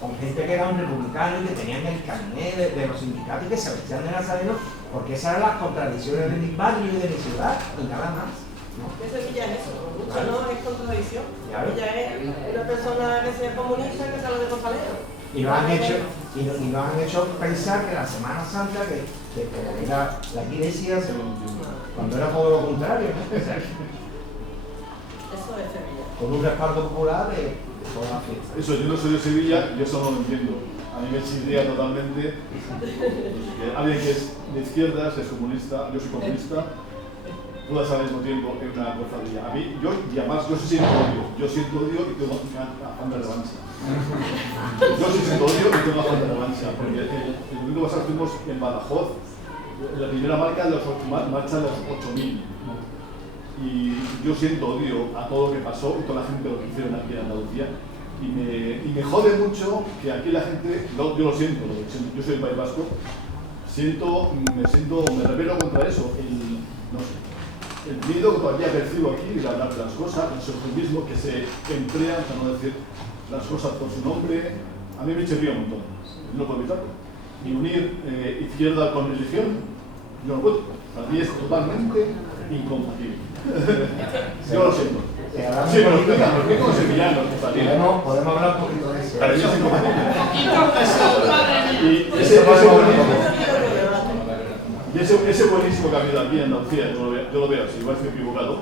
con gente que eran republicanos y que tenían el carnet de los sindicatos y que se vestían de nazareno, porque esas eran las contradicciones de mi barrio y de mi ciudad, y nada más. ¿No? ¿Qué Sevilla es eso? Mucho Claro. no es contradicción. Claro. Ella es una persona que sea comunista que sale de costalero. Y nos han hecho pensar que la Semana Santa, que era la iglesia, cuando era todo lo contrario, ¿no? Eso es Sevilla. Con un respaldo popular de toda la fiesta. Eso, yo no soy de Sevilla, yo eso no lo entiendo. A mí me chirría totalmente que alguien que es de izquierdas, es comunista, yo soy comunista, pueda estar al mismo tiempo en una cofradía. A mí, y además, yo sí siento odio y tengo afán de revancha. Yo sí siento odio y tengo afán de revancha, porque el domingo pasado estuvimos en Badajoz, la primera marcha de los 8.000. Y yo siento odio a todo lo que pasó y toda la gente lo que hicieron aquí en Andalucía. Y me jode mucho que aquí la gente, yo lo siento, yo soy del País Vasco, me rebelo contra eso. El miedo que todavía percibo aquí de las cosas, el sufrimismo que se emplea para no decir las cosas por su nombre, a mí me chirría un montón. No puedo evitarlo. Y unir izquierda con religión, yo no puedo. Para mí es totalmente incompatible. Yo lo siento. Sí, pero explícanos, como sevillano. Podemos hablar un poquito de eso. Para mí es incompatible. Y ese buenísimo que ha habido aquí en Andalucía, yo lo veo así, igual estoy equivocado,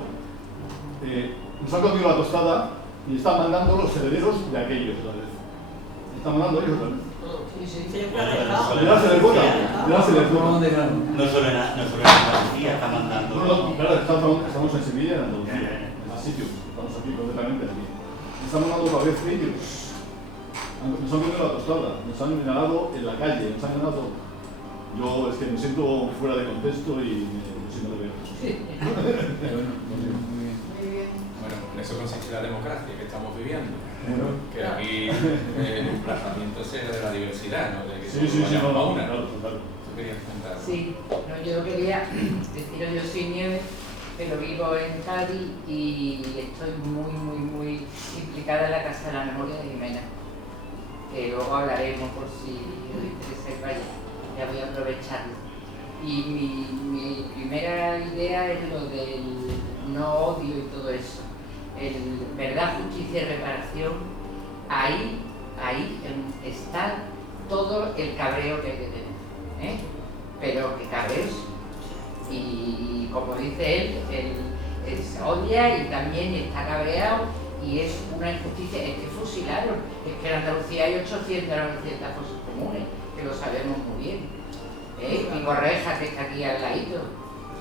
nos han comido la tostada y están mandando los herederos de aquellos otra vez. Están mandando ellos otra vez. Le das el voto, le das el voto. No solo en Andalucía, está mandando. Claro, estamos en Sevilla, en Andalucía, en el sitio, estamos aquí completamente aquí. nos han ganado otra vez ellos. Nos han comido la tostada, nos han ganado en la calle, nos han ganado. Yo es que me siento fuera de contexto y me siento de ver. Bueno, en eso consiste la democracia que estamos viviendo. Que aquí el emplazamiento sea de la diversidad, ¿no? De que Sí, vayamos no, a una. claro. ¿Tú querías comentar? Sí, no, yo quería deciros, yo soy Nieves, pero vivo en Cádiz y estoy muy implicada en la Casa de la Memoria de Jimena, que luego hablaremos por si os interesa, vaya, ya voy a aprovecharlo. Y mi primera idea es lo del no odio y todo eso. El verdad, justicia y reparación, ahí está todo el cabreo que hay que tener, ¿eh? Pero que cabreos, y como dice él se odia y también está cabreado, y es una injusticia. Es que fusilaron, es que en Andalucía hay 800 fosas comunes, que lo sabemos muy bien, y Correja, que está aquí al ladito.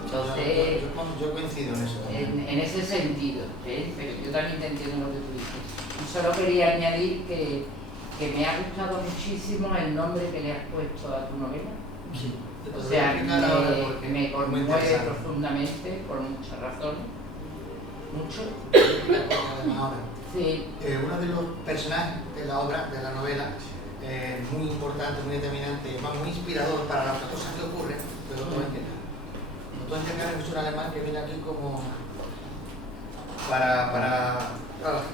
Entonces, yo coincido en eso también. En ese sentido, pero yo también te entiendo lo que tú dices. Y solo quería añadir que me ha gustado muchísimo el nombre que le has puesto a tu novela. Sí. O sea, me conmueve profundamente, por muchas razones. Mucho. Sí. Uno de los personajes de la obra, de la novela, muy importante, muy determinante, muy inspirador para las cosas que ocurren, pero todo entiende. Es un alemán que viene aquí como para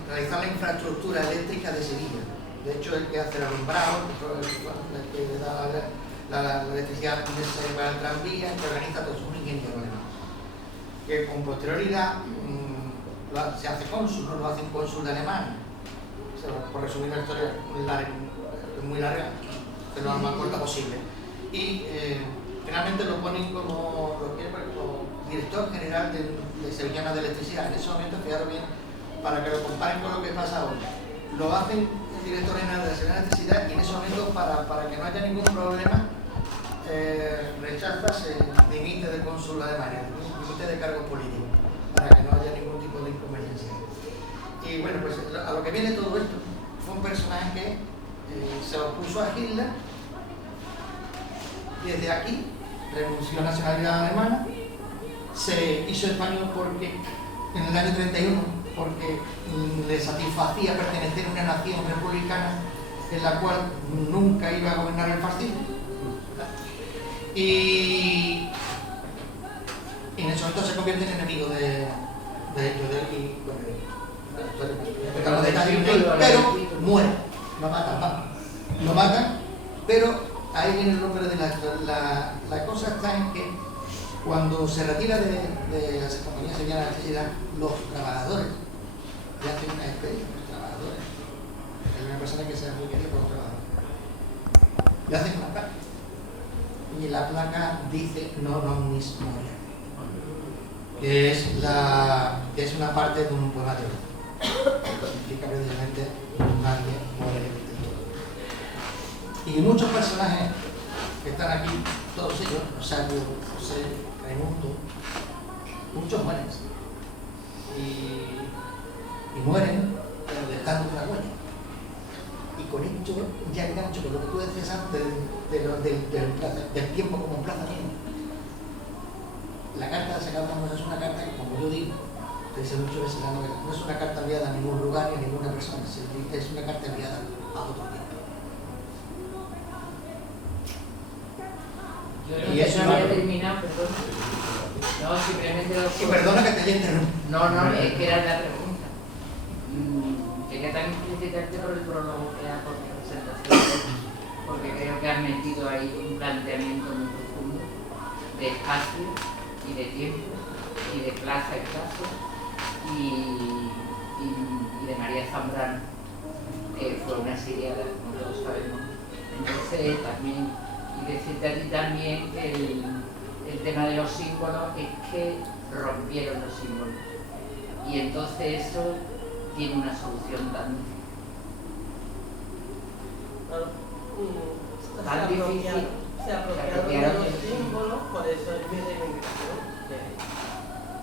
realizar la infraestructura eléctrica de Sevilla. De hecho, el que hace el alumbrado, el que le da la electricidad necesaria para el tranvía, el que organiza todo, es un ingeniero alemán. Que con posterioridad se hace cónsul, no lo hacen cónsul de Alemania. O sea, por resumir la historia, es muy larga, pero lo más corta posible. Y finalmente lo ponen como director general de Sevillana de Electricidad. En ese momento, fijaros bien, para que lo comparen con lo que pasa hoy. Lo hacen el director general de la Sevillana de Electricidad y en ese momento, para que no haya ningún problema, rechaza, se dimite del cónsul de Alemania, dimite de cargos políticos, para que no haya ningún tipo de inconveniencia. Y bueno, pues a lo que viene todo esto, fue un personaje que se opuso a Hitler y desde aquí renunció a la nacionalidad alemana, se hizo español porque en el año 31, porque le satisfacía pertenecer a una nación republicana en la cual nunca iba a gobernar el fascismo. Y en ese momento se convierte en enemigo de ellos, pero muere, lo matan, pero ahí viene el nombre de la cosa está en que cuando se retira de las compañías sevillanas de electricidad, los trabajadores le hacen una despedida, los trabajadores, es una persona que sea muy querida por los trabajadores, le hacen una placa y la placa dice no mis moria, que es una parte de un poema de oro, que significa precisamente nadie muere del todo. Y muchos personajes que están aquí, todos ellos, salvo José, Raimundo, muchos mueren y mueren dejando una huella. Y con esto ya engancho con lo que tú decías antes del tiempo como emplazamiento. La carta de Sacadamos es una carta que, como yo digo, te dice muchas veces la novela, no es una carta enviada a ningún lugar ni a ninguna persona, es una carta enviada a otro tiempo. Yo no había terminado, perdón. No, simplemente lo que... Perdona que te haya interrumpido. No, es que era la pregunta. Quería también felicitarte por el prólogo que da por mi presentación, porque creo que has metido ahí un planteamiento muy profundo de espacio y de tiempo y de plaza y plazo y de María Zambrano, que fue una exiliada, como todos sabemos. Entonces también, y decirte a ti también que el tema de los símbolos es que rompieron los símbolos y entonces eso tiene una solución tan difícil. Se apropiaron de los símbolos, por eso es mi reivindicación.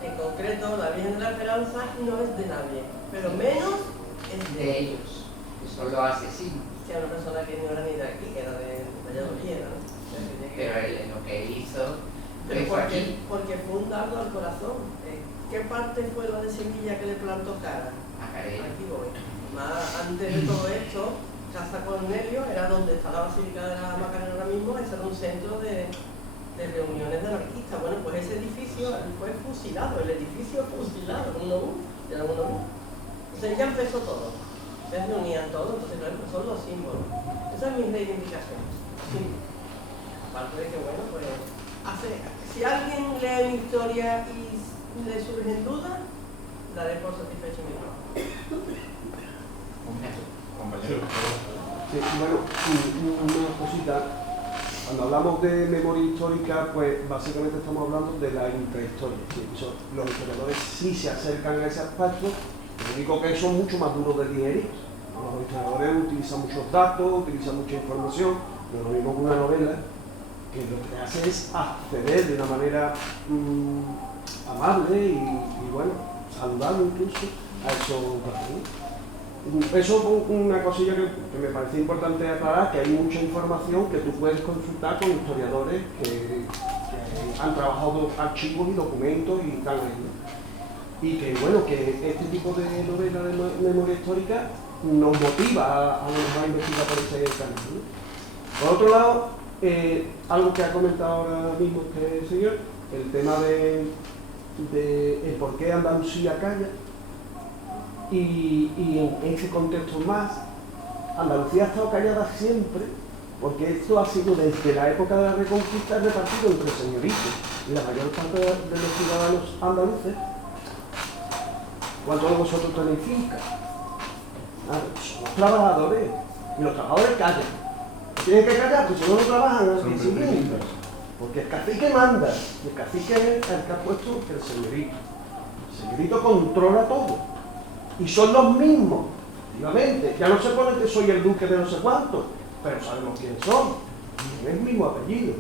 En concreto, la Virgen de la Esperanza no es de nadie, pero menos de ellos, que son los asesinos. Que era una persona que no era ni de aquí, que era de Valladolid, ¿no? Pero él lo que hizo Pero fue aquí. porque fue un dardo al corazón. ¿Qué parte fue la de Sevilla que le plantó cara? A Carella. Aquí voy. Más antes de todo esto, Casa Cornelio era donde está la Basílica de la Macarena ahora mismo, ese era un centro de reuniones de anarquistas. Bueno, pues ese edificio fue fusilado, el edificio fusilado, era uno. Entonces ya empezó todo. Se reunían todos, entonces claro, son los símbolos. Esa es mi reivindicación. Sí. Aparte de que, bueno, pues, si alguien lee mi historia y le surgen dudas, daré por satisfecho mi trabajo. Compañero. Sí, bueno, una cosita. Cuando hablamos de memoria histórica, pues básicamente estamos hablando de la intrahistoria. ¿Sí? Los historiadores sí se acercan a ese aspecto, lo único que son mucho más duros de digerir. Los historiadores utilizan muchos datos, utilizan mucha información, pero lo mismo que una novela, que lo que hace es acceder de una manera amable y bueno, saludable incluso a esos datos. Eso es una cosilla que me parece importante aclarar, que hay mucha información que tú puedes consultar con historiadores que han trabajado archivos y documentos y tal, ¿no? Y que bueno, que este tipo de novela de memoria histórica nos motiva a investigar por ese camino, ¿no? Por otro lado, algo que ha comentado ahora mismo este señor, el tema de el por qué Andalucía calla, y en ese contexto más, Andalucía ha estado callada siempre, porque esto ha sido desde la época de la Reconquista repartido entre señoritos, y la mayor parte de los ciudadanos andaluces. ¿Cuántos de vosotros tenéis finca? Somos trabajadores, y los trabajadores callan. Tienen que callar, porque si no, no trabajan al día siguiente. Porque el cacique manda, y el cacique es el que ha puesto el señorito. El señorito controla todo. Y son los mismos, efectivamente. Ya no se pone que soy el duque de no sé cuánto, pero sabemos quiénes son. Es el mismo apellido.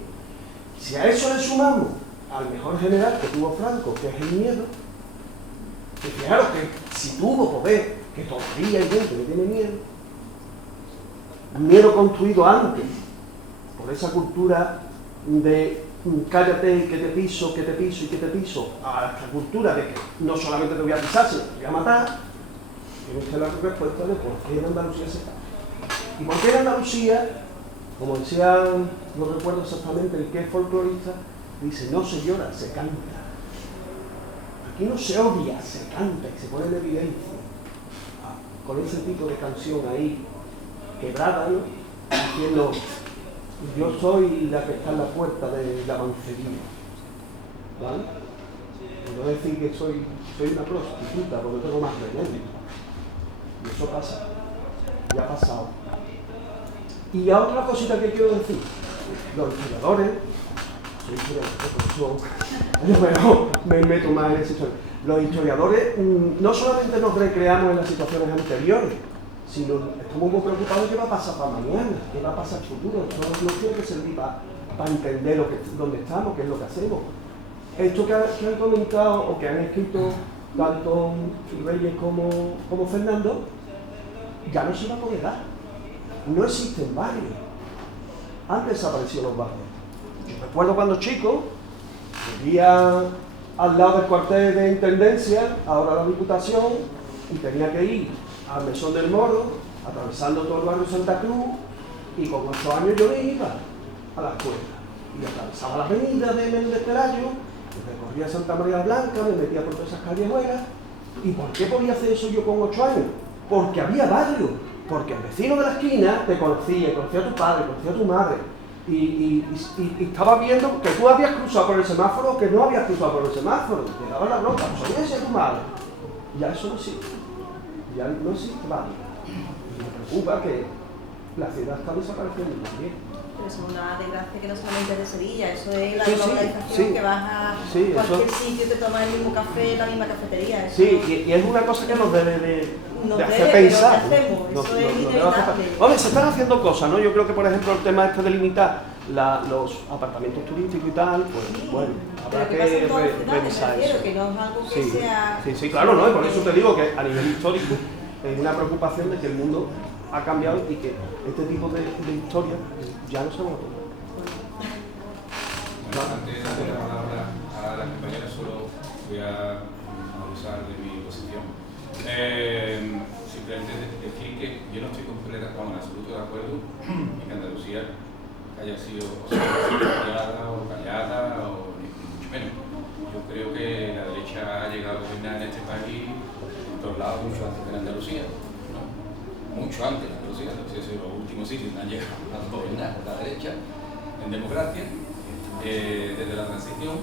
Si a eso le sumamos al mejor general que tuvo Franco, que es el miedo, que fijaros que si tuvo poder, que todavía hay gente que tiene miedo, un miedo construido antes por esa cultura de cállate, que te piso, que te piso y que te piso, a esta cultura de que no solamente te voy a pisar, sino que te voy a matar. Tiene usted la respuesta de por qué en Andalucía se calla. Y por qué en Andalucía, como decía, no recuerdo exactamente el que es folclorista, dice, no se llora, se canta. Aquí no se odia, se canta y se pone en evidencia. Con ese tipo de canción ahí, quebrada, ¿no? Diciendo, yo soy la que está en la puerta de la mancería. ¿Vale? Y no decir que soy una prostituta porque tengo más remedio. Y eso pasa, ya ha pasado. Y a otra cosita que quiero decir, los historiadores, yo me meto más en esa historia. Los historiadores no solamente nos recreamos en las situaciones anteriores, sino estamos muy preocupados de qué va a pasar para mañana, qué va a pasar en el futuro. Esto nos tiene que servir para entender dónde estamos, qué es lo que hacemos. Esto que han comentado o que han escrito tanto Reyes como Fernando, ya no se va a poder dar. No existen barrios. Antes desaparecieron los barrios. Yo recuerdo cuando chico, vivía al lado del cuartel de Intendencia, ahora la Diputación, y tenía que ir al Mesón del Moro, atravesando todo el barrio Santa Cruz, y con 8 años yo me iba a la escuela. Y atravesaba la avenida de Méndez Pelayo, recorría Santa María Blanca, me metía por todas esas callejuelas. ¿Y por qué podía hacer eso yo con 8 años? Porque había barrio, porque el vecino de la esquina te conocía a tu padre, conocía a tu madre, y estaba viendo que tú habías cruzado por el semáforo o que no habías cruzado por el semáforo, te daba la bronca, pues oye, ese es tu madre. Ya eso no existe, ya no existe barrio. Y me preocupa que la ciudad está desapareciendo también. Pero es una desgracia que no solamente es de Sevilla, eso es la Sí, globalización, que vas a cualquier eso, sitio y te tomas el mismo café, la misma cafetería. Eso, sí, y es una cosa que nos debe de hacer pero pensar. ¿qué hacemos? Eso es inevitable. Hombre, se están haciendo cosas, ¿no? Yo creo que, por ejemplo, el tema este de limitar los apartamentos turísticos y tal, pues bueno, habrá que revisar eso. Que no es algo que sea... Sí, claro, ¿no? Y por eso te digo que a nivel histórico es una preocupación de que el mundo ha cambiado y que este tipo de historias ya no se van a tomar. Bueno, antes de dar la palabra a la compañera, solo voy a abusar de mi posición. Simplemente decir que yo no estoy en absoluto de acuerdo en que Andalucía haya sido callada o ni mucho menos. Yo creo que la derecha ha llegado a gobernar en este país en todos lados mucho antes que en Andalucía, ¿no? Mucho antes de Andalucía. Entonces, los últimos sitios han llegado a gobernar la derecha en democracia desde la transición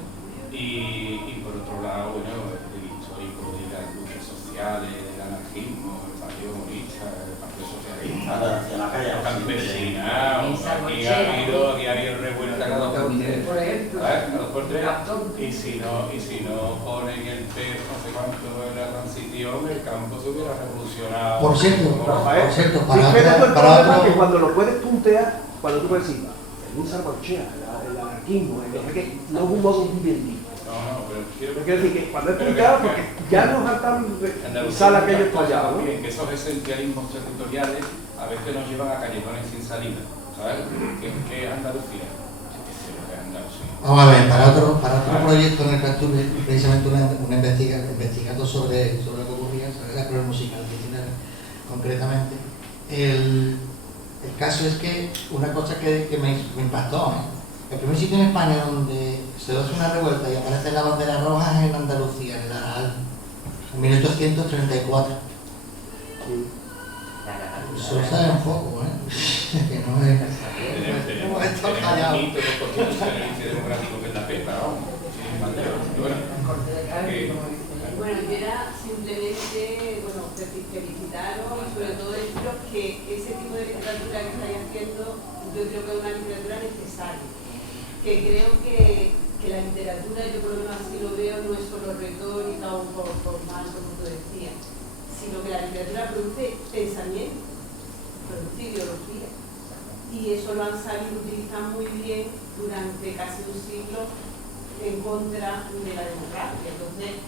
y por otro lado, bueno, el histórico de las luchas sociales, el anarquismo, el Partido Comunista, el Partido Socialista, los campesinados, aquí ha habido revuelta cada dos por tres, y si no ponen el peso, no sé cuánto en la transición, el campo se hubiera revolucionado. Por cierto, para otro, que cuando lo puedes puntear, cuando tú puedes decir, un salvarchea, el anarquismo, no es un modo vivendi. No, pero quiero decir que cuando es punteado, porque ya nos hartan usar aquellos tallados, ¿no? Que esos esencialismos territoriales a veces nos llevan a callejones sin salida, ¿sabes? ¿Qué es Andalucía? Vamos a ver, para otro proyecto en el que estuve, precisamente investigando sobre lo que ocurría, sobre la prueba musical concretamente, el caso es que una cosa que me impactó, el primer sitio en España donde se hace una revuelta y aparece la bandera roja es en Andalucía, en el Araal, en 1834. Eso sabe un poco, que no es... Tenemos un mito de constitucionalista y democrático que es la PEPA, sin bandera. Bueno, yo era simplemente, felicitaros y sobre todo deciros que ese tipo de literatura que estáis haciendo, yo creo que es una literatura necesaria. Que creo que la literatura, yo por lo menos así lo veo, no es solo retórica o formal, como tú decías, sino que la literatura produce pensamiento, produce ideología. Y eso lo han sabido utilizar muy bien durante casi un siglo en contra de la democracia. Entonces,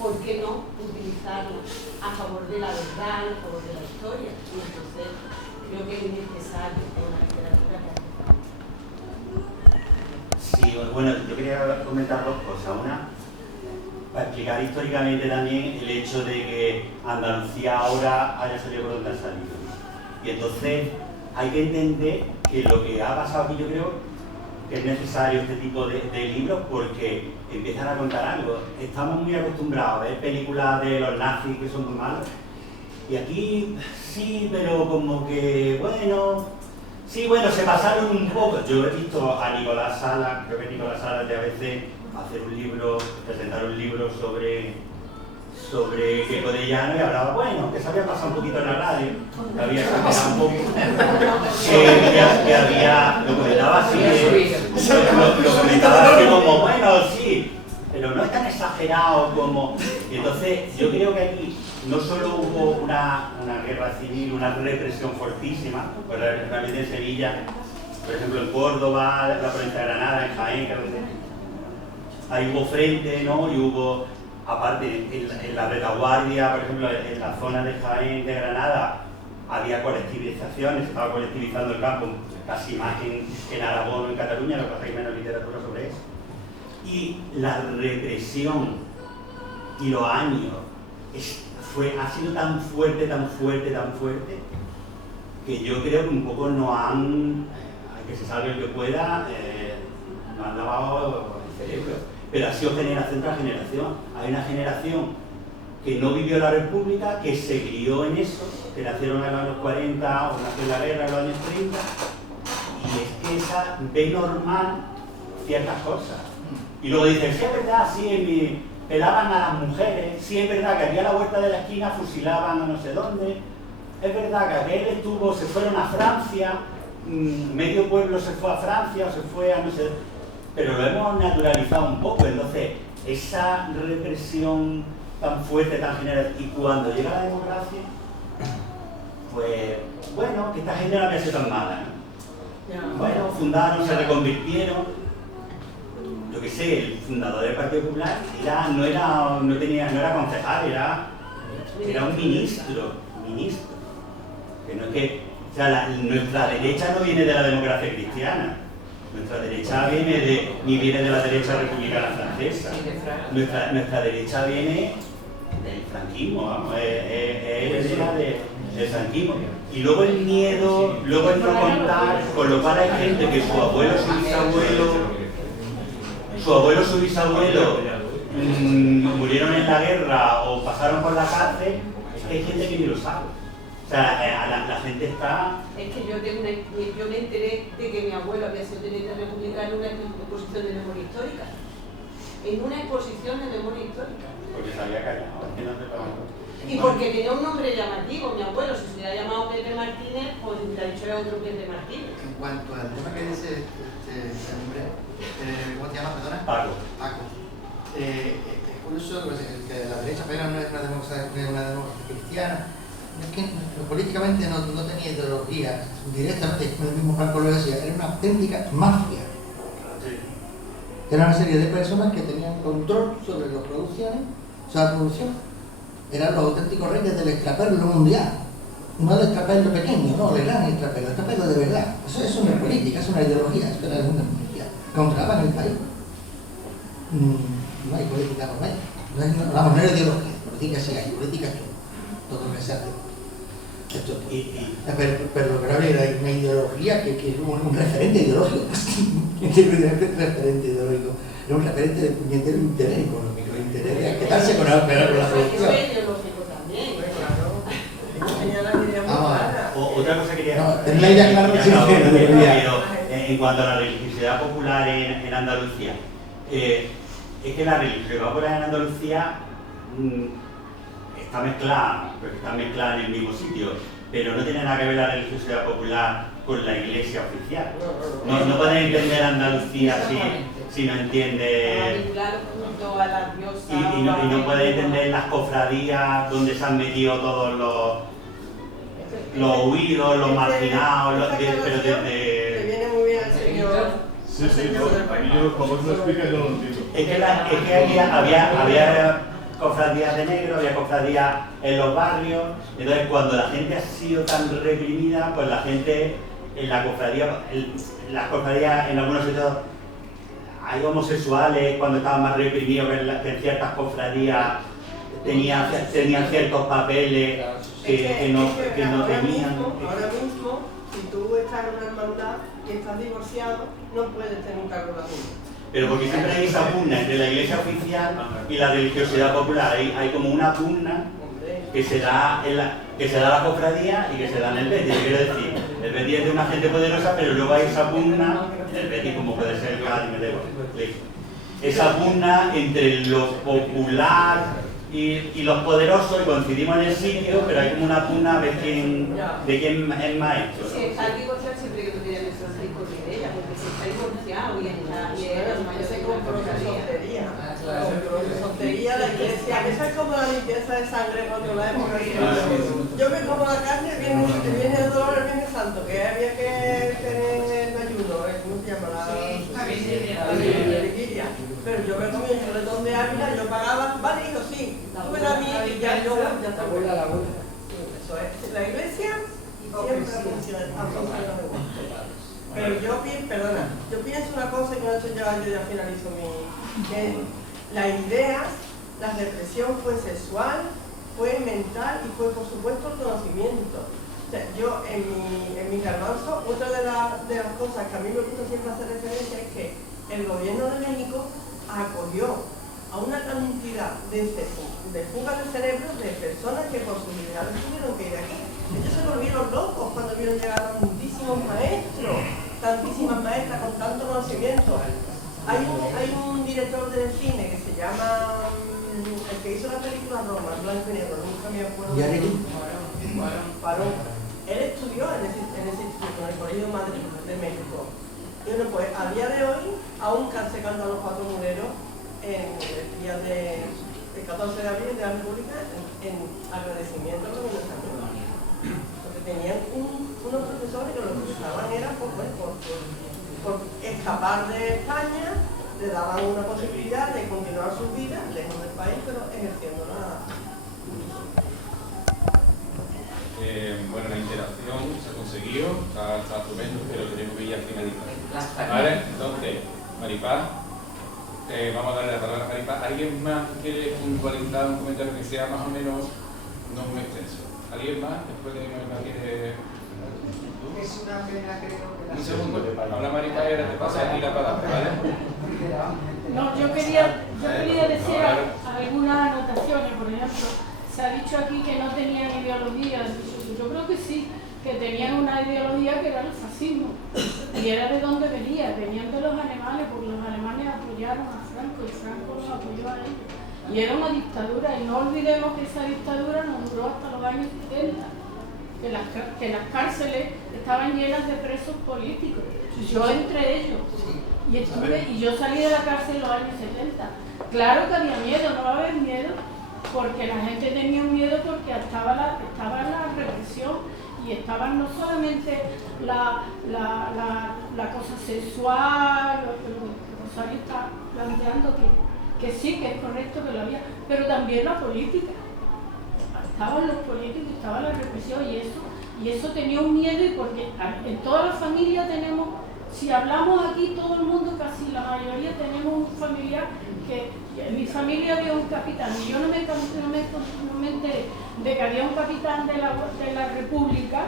¿por qué no utilizarlo a favor de la verdad, a favor de la historia? Y entonces creo que es necesario que una literatura que hace falta. Sí, bueno, yo quería comentar dos cosas. Una, para explicar históricamente también el hecho de que Andalucía ahora haya salido por donde ha salido. Y entonces hay que entender que lo que ha pasado aquí, yo creo que es necesario este tipo de libros porque empiezan a contar algo. Estamos muy acostumbrados a ver películas de los nazis que son muy malas y aquí sí, pero como que bueno, sí, bueno, se pasaron un poco. Yo he visto a Nicolás Sala, creo que Nicolás Sala de a veces hacer un libro, presentar un libro sobre Queco de Llano y hablaba, bueno, que se había pasado un poquito en la radio, que había exagerado un poco, que había, lo comentaba así, lo comentaba así como, bueno, sí, pero no es tan exagerado como... Y entonces yo creo que aquí no solo hubo una guerra civil, una represión fortísima, pues realmente en Sevilla, por ejemplo en Córdoba, la provincia de Granada, en Jaén, ahí hubo frente, ¿no? Y hubo... Aparte, en la retaguardia, por ejemplo, en la zona de Jaén, de Granada, había colectivizaciones, se estaba colectivizando el campo, casi más que en Aragón o en Cataluña, lo que pasa es que hay menos literatura sobre eso. Y la represión y los años ha sido tan fuerte, que yo creo que un poco no han, que se salve el que pueda, no han lavado el cerebro. Pero ha sido generación tras generación. Hay una generación que no vivió la República, que se crió en eso, que nacieron en los años 40 o nació en la guerra en los años 30, y es que esa ve normal ciertas cosas. Y luego dicen, sí es verdad, sí, pelaban a las mujeres, sí es verdad que aquí a la vuelta de la esquina fusilaban a no sé dónde, es verdad que aquel se fueron a Francia, medio pueblo se fue a Francia o se fue a no sé dónde. Pero lo hemos naturalizado un poco, entonces esa represión tan fuerte, tan general, y cuando llega la democracia, pues bueno, que esta gente no había sido tan mala, ¿no? Bueno, fundaron, se reconvirtieron, yo qué sé, el fundador del Partido Popular no era concejal, era un ministro ministros. Que no es que, o sea, nuestra derecha no viene de la democracia cristiana. Nuestra derecha ni viene de la derecha republicana francesa. Nuestra derecha viene del franquismo, vamos, es la del franquismo. Y luego el miedo, luego el no contar, con lo cual hay gente que su abuelo, su bisabuelo murieron en la guerra o pasaron por la cárcel, hay gente que ni lo sabe. O sea, la gente está... Es que yo me enteré de que mi abuelo había sido teniente republicano en una exposición de memoria histórica. En una exposición de memoria histórica. Porque se había callado, es que no se lo... Y porque tenía un nombre llamativo, mi abuelo, si se hubiera llamado Pepe Martínez, pues hubiera dicho era otro Pepe Martínez. En cuanto al tema que dice este hombre, ¿cómo te llamas, perdona? Paco. Es curioso que la derecha apenas no es una democracia cristiana. Es que políticamente no tenía ideología directamente, como el mismo Franco lo decía, era una auténtica mafia. Era una serie de personas que tenían control sobre las producciones, sobre la producción. Eran los auténticos reyes del extraperlo mundial. No el extraperlo pequeño, no, el gran extraperlo, el extraperlo de verdad. Eso no es política, es una ideología, eso era una política. Controlaban el país. No hay política por medio. No hay ideología, política sí hay, política es todo lo que se hace. Pero lo grave era una ideología que es un referente ideológico. Era un referente de puñetero interés económico, interés de quedarse con la producción. Otra cosa que quería... tener la idea clara, pero en cuanto a la religiosidad popular en Andalucía, es que la religiosidad popular en Andalucía está mezclada en el mismo sitio, pero no tiene nada que ver la religiosidad popular con la iglesia oficial. No pueden entender Andalucía si no entiende... Y no pueden entender las cofradías donde se han metido todos los huidos, los marginados, pero desde... Que viene muy bien el señor. Sí, aquí yo, cuando se lo explica, yo no lo entiendo. Es que aquí había cofradías de negro, había cofradías en los barrios, entonces cuando la gente ha sido tan reprimida, pues la gente en las cofradías en algunos sitios hay homosexuales cuando estaban más reprimidos, que en ciertas cofradías tenían ciertos papeles que no tenían. Ahora mismo, si tú estás en una hermandad y estás divorciado, no puedes tener un cargo de junta. Pero porque siempre hay esa pugna entre la iglesia oficial y la religiosidad popular. Hay como una pugna que se da a la cofradía y que se da en el Betis. Quiero decir, el Betis es de una gente poderosa, pero luego hay esa pugna, en el Betis como puede ser el Cádiz, esa pugna entre lo popular y los poderosos, y coincidimos en el sitio, pero hay como una pugna de quién es maestro. Sí, está divorciado siempre que tú tienes esos hijos de ella, porque si está divorciado y es mayor de tontería. Tontería la iglesia, eso es como la limpieza de sangre cuando la época. Yo me como la carne, viene el dolor el Viernes Santo, que había que tener ayuno, ¿cómo se llama? La vigilia. Pero yo me comí el chuletón de Ávila, yo pagaba, vale, hijo, sí, tuve la mía y ya está buena la abuela. Eso es, la iglesia siempre funciona igual. Pero yo pienso una cosa y con eso ya finalizo que la idea, la represión fue sexual, fue mental y fue por supuesto el conocimiento. O sea, yo en mi garbanzo, otra de las cosas que a mí me gusta siempre hacer referencia es que el gobierno de México acogió a una cantidad de fugas de cerebro de personas que por sus ideales tuvieron que ir aquí. Ellos se volvieron locos cuando vieron llegar tantísimos maestros, tantísimas maestras con tanto conocimiento. Hay un director de cine que se llama, el que hizo la película Roma, blanco y negro, nunca me acuerdo. Parón. Él estudió en ese instituto, en el Colegio de Madrid, de México. Y bueno, pues a día de hoy aún se cantan los cuatro muleros en el día del 14 de abril de la República en agradecimiento a los españoles. Porque tenían unos profesores que lo que usaban era por escapar de España, le daban una posibilidad de continuar su vida lejos del país, pero ejerciendo la tío, está estupendo, pero tenemos que ir aquí a Maripaz. Vale, entonces, Maripaz, vamos a darle la palabra a Maripaz. ¿Alguien más quiere puntualizar un comentario que sea más o menos no muy extenso? ¿Alguien más? Después de Maripaz quiere... Es una pena, creo que la... Un segundo, habla Maripaz y ahora te pasa aquí la palabra, ¿vale? No, yo quería decir algunas anotaciones. Por ejemplo, se ha dicho aquí que no tenían ideología. Yo creo que sí, que tenían una ideología que era el fascismo. Y era de dónde venía, venían de los alemanes, porque los alemanes apoyaron a Franco y Franco los apoyó a ellos. Y era una dictadura, y no olvidemos que esa dictadura nos duró hasta los años 70, que las cárceles estaban llenas de presos políticos, yo entre ellos. Y yo salí de la cárcel en los años 70. Claro que había miedo, no va a haber miedo, porque la gente tenía miedo porque estaba la represión y estaban no solamente la cosa sexual, lo que Rosario está planteando, que sí, que es correcto que lo había, pero también la política. Estaban los políticos, estaba la represión y eso tenía un miedo, y porque en toda la familia tenemos, si hablamos aquí todo el mundo, casi la mayoría tenemos un familiar que en mi familia había un capitán y yo no me enteré de que había un capitán de la República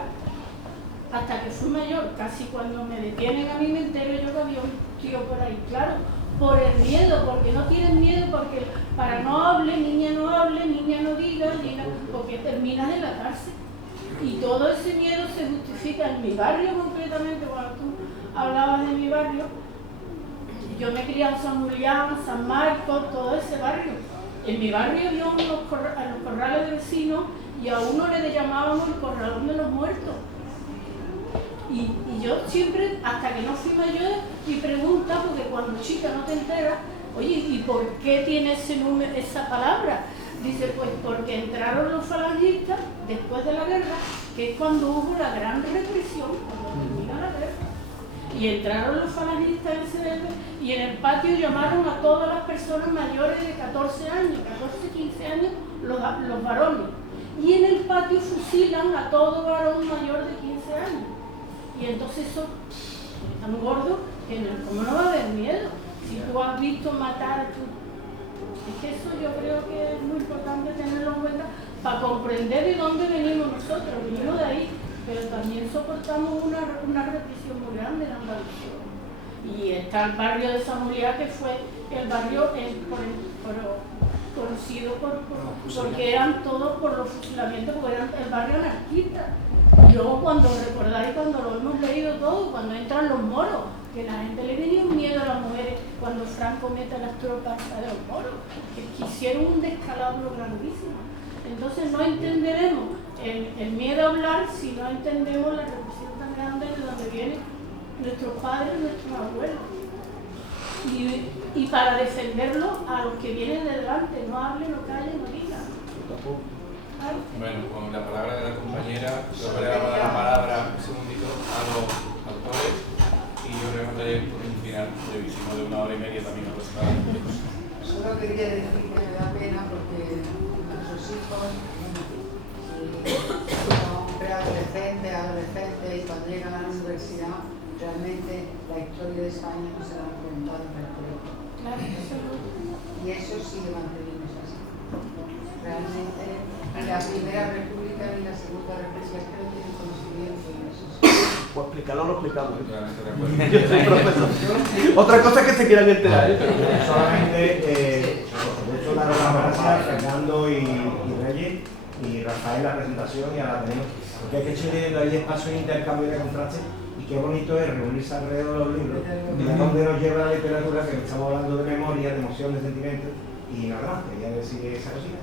hasta que fui mayor. Casi cuando me detienen a mí me entero yo que había un tío por ahí, claro, por el miedo, porque no tienen miedo, porque para no hable, niña no diga, porque terminas en la cárcel. Y todo ese miedo se justifica en mi barrio concretamente. Cuando tú hablabas de mi barrio, yo me crié en San Julián, San Marcos, todo ese barrio. En mi barrio había los corrales de vecinos y a uno le llamábamos el corralón de los muertos. Y yo siempre, hasta que no fui mayor, y pregunta, porque cuando chica no te enteras, oye, ¿y por qué tiene esa palabra? Dice, pues porque entraron los falangistas después de la guerra, que es cuando hubo la gran represión, cuando terminó la guerra. Y entraron los falangistas en CDP y en el patio llamaron a todas las personas mayores de 14 años, 14, 15 años, los varones. Y en el patio fusilan a todo varón mayor de 15 años. Y entonces eso es tan gordo que como no va a haber miedo. Si tú has visto matar a tu... Es que eso yo creo que es muy importante tenerlo en cuenta para comprender de dónde venimos nosotros. Venimos de ahí, pero también soportamos una represión muy grande en Andalucía. Y está el barrio de San Julián, que fue el barrio conocido porque eran todos por los fusilamientos, porque eran el barrio anarquista. Y luego cuando recordáis, cuando lo hemos leído todo, cuando entran los moros, que la gente le tenía un miedo a las mujeres cuando Franco mete a las tropas de los moros, que hicieron un descalabro grandísimo. Entonces no entenderemos el miedo a hablar si no entendemos la represión tan grande de donde vienen nuestros padres, nuestros abuelos. Y para defenderlo a los que vienen de delante, no hablen, no callen, no digan. Bueno, con la palabra de la compañera, yo le voy a dar la palabra un segundito a los autores y yo recordaré por un final brevísimo de 1 hora y media también aproximadamente. Solo quería decir que me da pena porque nuestros hijos son preadolescentes, adolescentes, y cuando llegan a la universidad realmente la historia de España no se la han preguntado en el colegio. Y eso sí lo mantenemos así. Realmente ni la Primera República ni la Segunda República creo que tienen conocimiento de eso. Pues explicarlo lo explicamos. Yo soy profesor. Otra cosa es que se quieran enterar. Pero solamente, de hecho, dar las gracias a Fernando y Reyes y Rafael la presentación y a la tenemos. Porque es que estoy leyendo ahí espacio de intercambio y de contraste. Y qué bonito es reunirse alrededor de los libros, y a dónde nos lleva la literatura, que estamos hablando de memoria, de emoción, de sentimientos, y nada más, quería decir esa cosita.